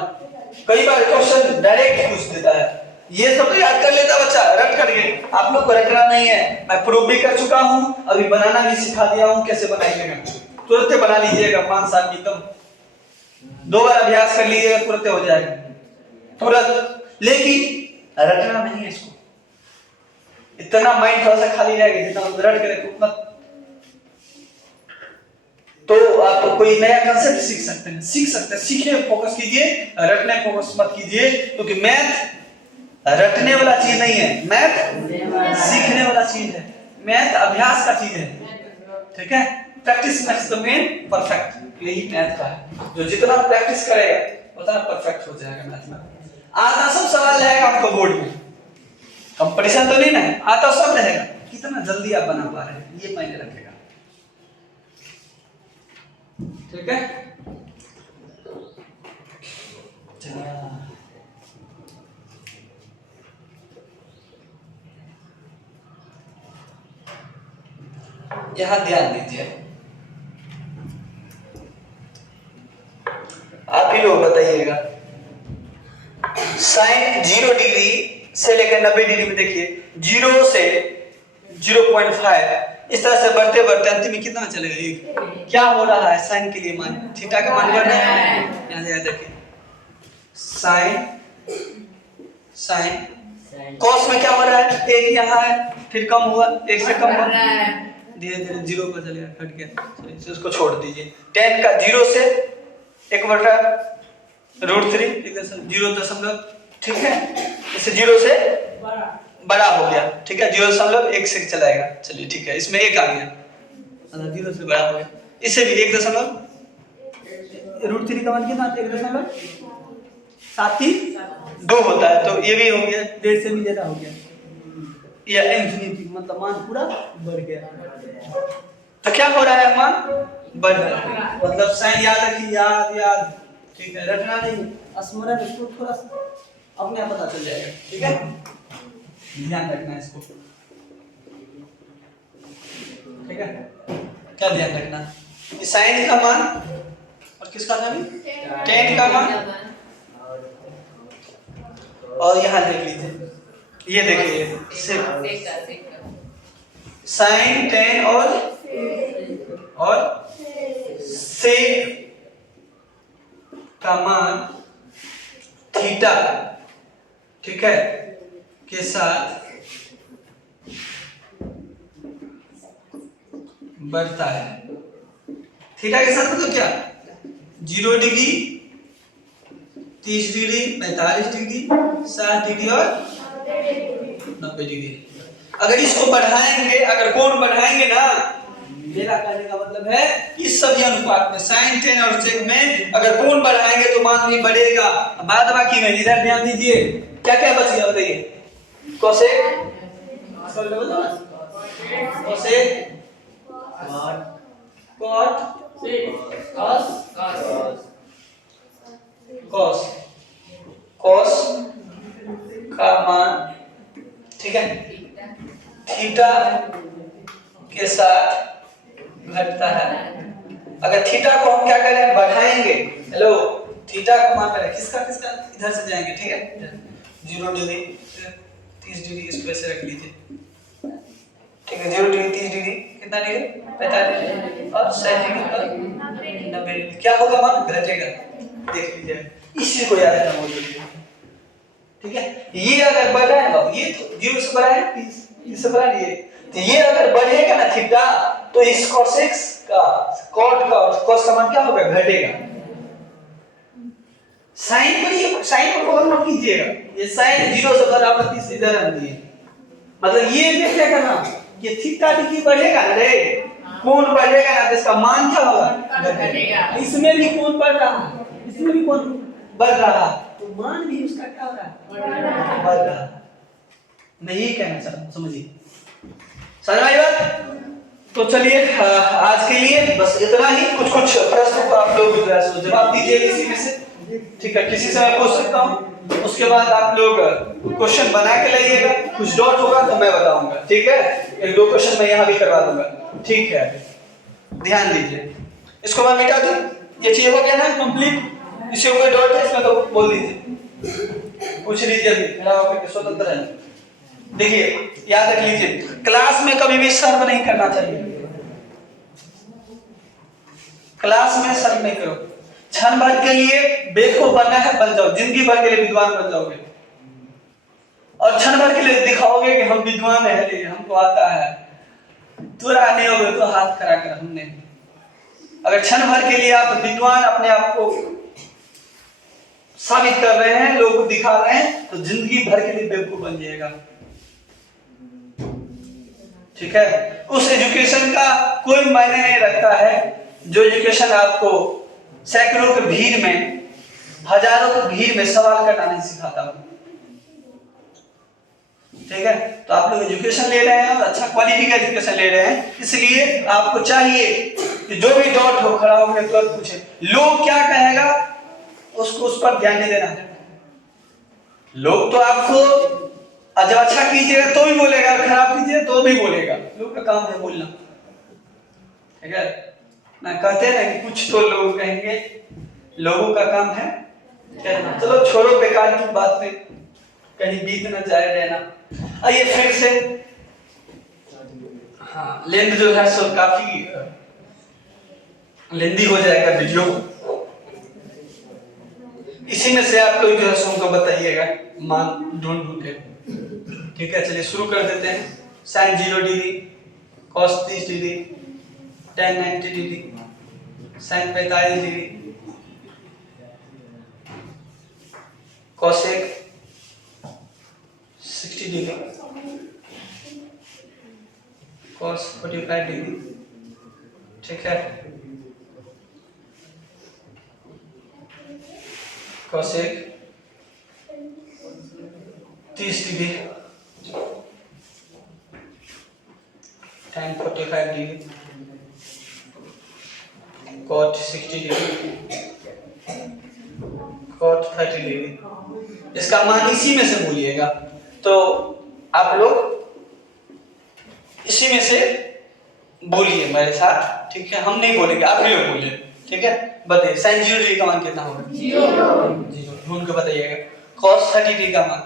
कई बार क्वेश्चन डायरेक्ट पूछ देता है, ये सब तो याद कर लेता बच्चा, रट करके, आप लोग को रटना नहीं है, मैं प्रूव भी कर चुका हूं, अभी बनाना भी सिखा दिया हूं, कैसे बनाइएगा, तुरंत बना लीजिएगा, 5 साल की कम 2 बार अभ्यास कर लीजिएगा, तुरंत हो जाएगा तुरंत, लेकिन रटना नहीं है इसको, इतना माइंड थोड़ा सा खाली रहेगा, जितना रट करे उतना तो आप कोई नया कंसेप्ट सीख सकते हैं, सीखने पे फोकस कीजिए, रटने पे फोकस मत कीजिए, क्योंकि मैथ रटने वाला चीज नहीं है, मैथ सीखने वाला चीज है, मैथ अभ्यास का चीज है, ठीक है। Practice makes the man perfect, यही मैथ का है। जो जितना प्रैक्टिस करेगा उतना परफेक्ट हो जाएगा मैथ में। आता सब सवाल रहेगा आपको बोर्ड में, कंपटीशन तो नहीं ना, आता सब रहेगा, कितना जल्दी आप बना पा रहे हैं ये मायने रखेगा, ठीक है। यहां ध्यान दीजिए, आप ही लोग बताइएगा, साइन 0 डिग्री से लेकर 90 डिग्री में देखिए, 0 से 0.5 इस तरह से बढ़ते बढ़ते अंतिम में कितना चलेगा, एक क्या हो रहा है साइन के लिए मान, थीटा का मान बढ़ रहा है, यहाँ देखिए साइन साइन कॉस में क्या हो रहा है, एक यहाँ है फिर कम हुआ, एक से कम हुआ, धीरे धीरे 0 पर चलेगा, हट गया, उसको छोड़ दीजिए। tan का 0 से 1 बढ़ रहा है √3 0., ठीक है, इससे 0 से बड़ा हो गया, ठीक है, 0.1 से चलाएगा, चलिए ठीक है, इसमें 1 आ गया, 0 से बड़ा हो गया, इससे भी 1 दशमलव √3 का मान कितना, 1.72 होता है, तो ये भी हो गया, 1.5 से भी ज्यादा हो गया, या इंफिनिटी, मतलब मान पूरा बढ़ गया। तो क्या हो रहा है, मान बढ़ रहा है, मतलब साइन याद रखिए, याद, ठीक है, रटना नहीं, स्मरण, इसको थोड़ा सा अपने आप पता चल जाएगा, ठीक है, ध्यान रखना है इसको, ठीक है। क्या ध्यान रखना, साइन का मान और किसका था, tan का मान, और यहाँ देख लीजिए, ये देखिए साइन tan और सेक का मान थीटा, ठीक है, के साथ बढ़ता है, थीटा के साथ मतलब क्या, 0 डिग्री, 30 डिग्री, 45 डिग्री, 60 डिग्री और 90 डिग्री। अगर इसको बढ़ाएंगे, अगर कोण बढ़ाएंगे ना, मेरा कहने का मतलब है इस सभी अनुपात में साइन tan और सेक में अगर कोण बढ़ाएंगे तो मान भी बढ़ेगा। बाद बाकी में इधर ध्यान दीजिए, क्या क्या बच गया बताइए, कोसेक, कोसेक, कॉट, कॉस का मान, ठीक है, थीटा के साथ घटता है। अगर थीटा को हम क्या करें, बढ़ाएंगे, हेलो, थीटा का मान करें, किसका इधर से जाएंगे, ठीक है, 0 डिग्री, 30 डिग्री, इसको ऐसे रख लीजिए, ठीक है, 0 डिग्री, 30 डिग्री, कितना डिग्री, 45 डिग्री और 60 डिग्री और 90 डिग्री, क्या होगा, मान घटेगा, देख लीजिए, इसी को याद रखना बहुत जरूरी है, ठीक है। ये अगर बढ़ाएगा, ये तो 0 से बढ़ा है, 30 से बढ़ा है, तो ये अगर बढ़ेगा ना थीटा, तो इस cosec का cot का cos का मान क्या होगा, घटेगा। साइन पर, ये साइन को कवर मत कीजिएगा, ये साइन 0 से बराबर 30 इधर आ दिए, मतलब ये देख क्या करना, ये थीटा डिग्री बढ़ेगा ना रे, कोण बढ़ेगा ना, तो इसका मान क्या होगा, घटेगा। इसमें भी कोण बढ़ रहा है, इसमें भी कोण बढ़ रहा है, तो मान भी उसका क्या हो रहा है, बढ़ रहा है। मैं यही कहना चाहता हूं, समझिए, समझ में आई बात। तो चलिए आज के लिए बस इतना ही, कुछ प्रश्नों का आप लोग जवाब दीजिए इसी में से, ठीक है, किसी से मैं पूछ सकता हूँ, उसके बाद आप लोग क्वेश्चन बना के लाइएगा, कुछ डाउट होगा तो मैं बताऊंगा, ठीक है, 1-2 क्वेश्चन मैं यहाँ भी करवा दूंगा, ठीक है, ध्यान दीजिए, इसको मैं मिटा दूं, ये चीज हो गया ना कंप्लीट, इससे कोई डाउट है इसमें तो बोल दीजिए, पूछ लीजिए, अभी मेरा आपके स्वतंत्र है। देखिए याद रख लीजिए, क्लास में कभी भी सर्व नहीं करना चाहिए, क्लास में सर्व नहीं करो, क्षण भर के लिए बेवकूफ बनना है, बन जाओ, जिंदगी भर के लिए विद्वान बन जाओगे, और क्षण भर के लिए दिखाओगे कि हम विद्वान हैं, हमको आता है, तुरा नहीं होगे तो हाथ खड़ा कर, हमने अगर क्षण भर के लिए आप विद्वान अपने आप को साबित कर रहे हैं, लोगों को दिखा रहे हैं, तो जिंदगी भर के लिए बेवकूफ बन जाएगा। ठीक है, उस एजुकेशन का कोई मायने नहीं रखता है जो एजुकेशन आपको सैकड़ों के भीड़ में, हजारों के भीड़ में सवाल करना नहीं सिखाता। ठीक है, तो आप लोग एजुकेशन ले रहे हैं और अच्छा क्वालिटी का एजुकेशन ले रहे हैं, इसलिए आपको चाहिए कि जो भी डाउट हो खड़ा होकर तुरंत पूछे। लोग क्या कहेगा उसको, उस पर ध्यान नहीं देना। लोग तो आपको जब अच्छा कीजिएगा तो भी बोलेगा, खराब कीजिए तो भी बोलेगा। लोग का काम है बोलना। ठीक है ना, कहते हैं कि कुछ तो लोग कहेंगे, लोगों का काम है कहना। चलो छोड़ो बेकार की बात में, कहीं बीत न जाए रहना। आइए फिर से, हाँ लेंथ जो है सो काफी लेंदी हो जाएगा वीडियो। इसी में से आप लोग जो है सो हमको बताइएगा मान ढूंढ के। ठीक है, चलिए शुरू कर देते हैं। Sine 0 degree, cos 30 degree, tan 90 degree, sine 45 degree, cosec 60 degree, cos 45 degree. ठीक है, cosec 30 degree, tan 45 degree, cot 60 degree, cot 30 degree. इसका मान इसी में से बोलिएगा, तो आप लोग इसी में से बोलिए मेरे साथ। ठीक है, हम नहीं बोलेंगे, आप ही लोग बोलिए। ठीक है, बताइए साइन 0 डिग्री का मान कितना होगा? 0 ढूंढ के बताइएगा। cos 30 डिग्री का मान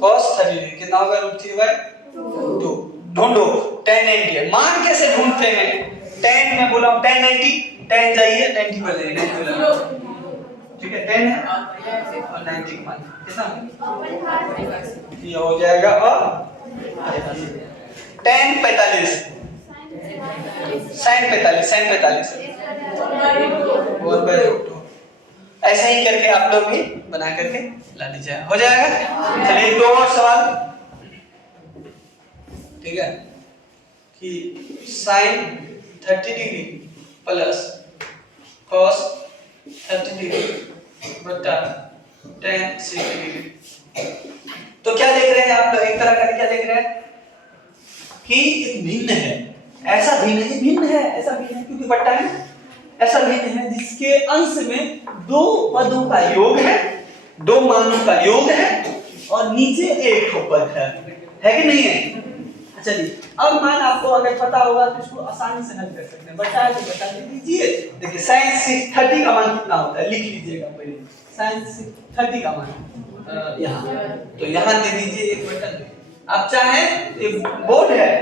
cos 30 डिग्री कितना होगा? √3/2। ढूंढो। tan 90 है, मान कैसे ढूंढते हैं? tan में बोला tan 90, tan जाइए 90 पर जाइए, 90 बोला। ठीक है, tan है और 90 का मान कितना ये हो जाएगा? और tan 45, sin 45, sin 45 और √2। ऐसा ही करके आप लोग भी बना करके ला लीजिए, हो जाएगा। चलिए दो और सवाल। ठीक है, कि sin 30 degree plus cos 30 degree बटा tan 60 डिग्री। तो क्या देख रहे हैं आप लोग? एक तरह का क्या देख रहे हैं कि एक भिन्न है, ऐसा भिन्न है, भिन्न है, ऐसा भिन्न है क्योंकि बट्टा है। ऐसा भिन्न है जिसके अंश में दो पदों का योग है, दो मानों का योग है और नीचे एक पद है कि नहीं है? चलिए, अब मान आपको अगर पता होगा तो इसको आसानी से हल कर सकते हैं। बटा है तो बता दीजिए। देखिए sin 30 का मान कितना होता है, लिख लीजिएगा पहले। sin 30 का मान यहाँ, तो यहाँ दे दीजिए 1/2। आप चाहें ये बोर्ड है,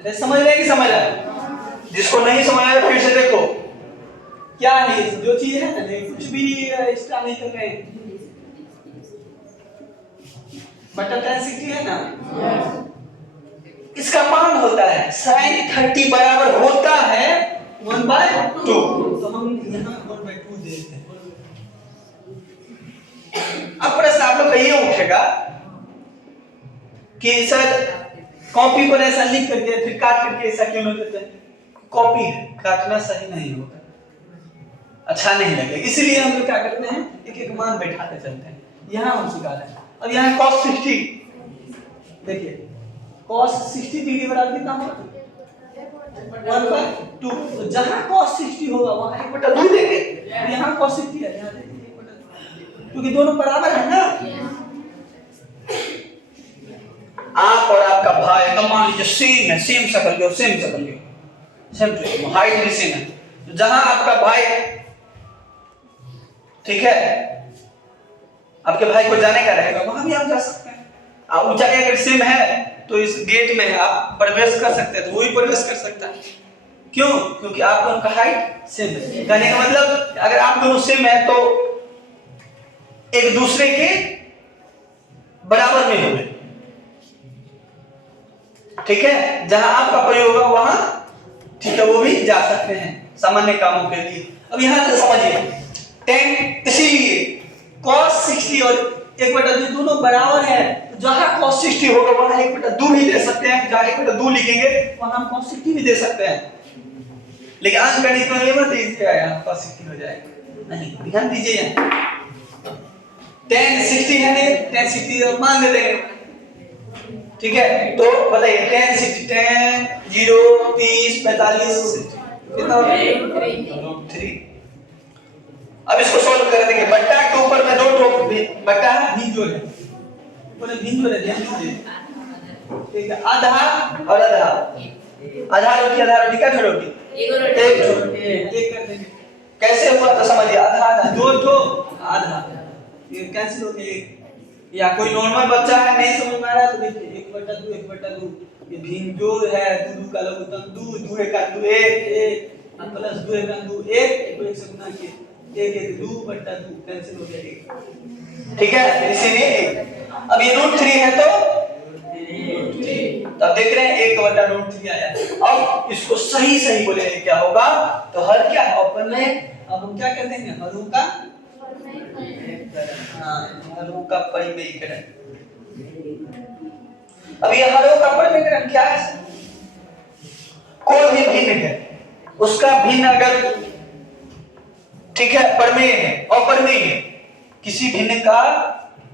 अरे समझ रहे हैं कि समझ आए? जिसको नहीं समझ आया फिर से देखो क्या है जो चीज है ना, कुछ भी एक्स्ट्रा नहीं कर रहे हैं। बटा tan 60 है ना, इसका मान होता है sin 30 बराबर होता है 1/2। तो हम यहाँ 1/2 देते हैं। अब प्रश्न आप लोग का ये उठेगा कि सर कॉपी पर ऐसा लिख करके फिर काट करके ऐसा क्यों देते हैं? कॉपी काटना सही नहीं होता, अच्छा नहीं लगेगा, इसलिए हम लोग क्या करते हैं एक एक मान बैठाते चलते हैं। यहाँ हम सिखा रहे हैं। अब यहाँ cos 60 देखिए, cos 60 डिग्री बराबर कितना होगा? 1/2। तो जहाँ cos 60 होगा वहाँ 1/2 देंगे। यहाँ cos 60 है, यहाँ देखिए 1/2, क्योंकि दोनों बराबर है ना। आप और आपका भाई तो मान लीजिए सेम है, सेम शक्ल के, सेम शक्ल के, सेम हाइट भी सेम है। तो जहां आपका भाई, ठीक है, आपके भाई को जाने का रहेगा वहां भी आप जा सकते हैं। आप ऊंचाई अगर सेम है तो इस गेट में आप प्रवेश कर सकते हैं, तो वो भी प्रवेश कर सकता है। क्यों? क्योंकि आप दोनों का हाइट सेम है। कहने का मतलब अगर आप दोनों सेम है तो एक दूसरे के बराबर में होंगे। ठीक है, जहां आपका प्रयोग होगा वहां ठीक है वो भी जा सकते हैं। सामान्य कामों के लिए। अब यहाँ से समझिए tan, इसीलिए cos 60 और 1/2 दोनों बराबर है, तो जहां cos 60 होगा वहां 1/2 भी दे सकते हैं, जहां 1/2 लिखेंगे वहां हम cos 60 भी दे सकते हैं। लेकिन अंकगणित में ये मत दीजिएगा यहाँ cos 60 हो जाएगा, नहीं, ध्यान दीजिए यहाँ tan 60 है, tan 60 मान देते हैं, ठीक है। तो बताइए tan 60, tan 0 30 45 कितना हो गया √3। अब इसको सॉल्व कर देंगे, बट्टा के ऊपर में 2 ठोक बट्टा भिन्न जोड़ है, बोले भिन्न जोड़ है, ध्यान दीजिए, ठीक है। आधा और आधा, आधा रोटी क्या रोटी, एक कर देंगे। कैसे हुआ तो समझिए, आधा आधा 2 आधा, ये कैंसिल हो गया। या कोई नॉर्मल बच्चा है नहीं समझ में आ रहा है तो देखिए 1/2 ये भिन्न जोड़ है, 2 का लघुत्तम 2 का 2 1 प्लस 2 का 2 1 को 1 से गुणा किए 1 2/2 कैंसिल हो गया 1, ठीक है। इसीलिए 1। अब ये √3 है तो तब देख रहे हैं 1/√3 आया। अब इसको सही सही बोले क्या होगा, तो हर क्या है ओपन में, अब हम क्या कर देंगे हरों का, हरों का परिमेयकरण। अब ये हरों का परिमेयकरण क्या है, कोई भी भिन्न है उसका भिन्न अगर, ठीक है, प्रमेय है अपरमेय है, किसी भिन्न का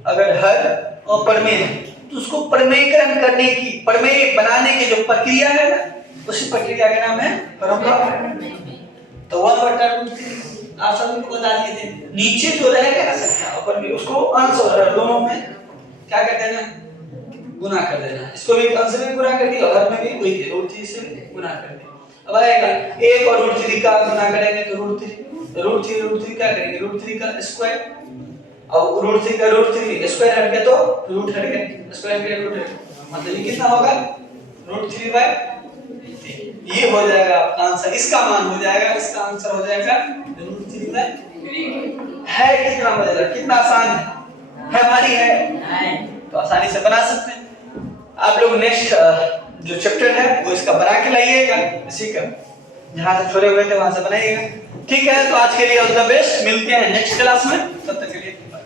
अगर हर अपरमेय है तो उसको प्रमेयकरण करने की, प्रमेय बनाने की जो प्रक्रिया है ना, उसी प्रक्रिया का नाम है हरों का। तो 1/√3 आप सभी को बता दिए थे, नीचे जो रहेगा ना संख्या ऊपर भी उसको अंश और दोनों में क्या कर देना, गुना कर देना। इसको भी अंश में गुना कर दिया और हर में भी वही √3 से गुना कर दिया। अब आएगा 1 और √3 का गुना करेंगे तो √3 क्या करेंगे, √3 का स्क्वायर, और √3 का √3 स्क्वायर हट गया तो रूट हट गया, स्क्वायर हट गया रूट हट गया, मतलब ये कितना होगा √3/3। ये हो जाएगा आपका आंसर, इसका मान हो जाएगा, इसका आंसर हो जाएगा √3/3। है कितना मजेदार, कितना आसान है हमारी है, तो आसानी से बना सकते हैं आप लोग। नेक्स्ट जो चैप्टर है वो इसका बना के लाइएगा, इसी का जहां से छोड़े हुए थे वहां से बनाइएगा, ठीक है। तो आज के लिए ऑल द बेस्ट, मिलते हैं नेक्स्ट क्लास में, तब तक के लिए बाय।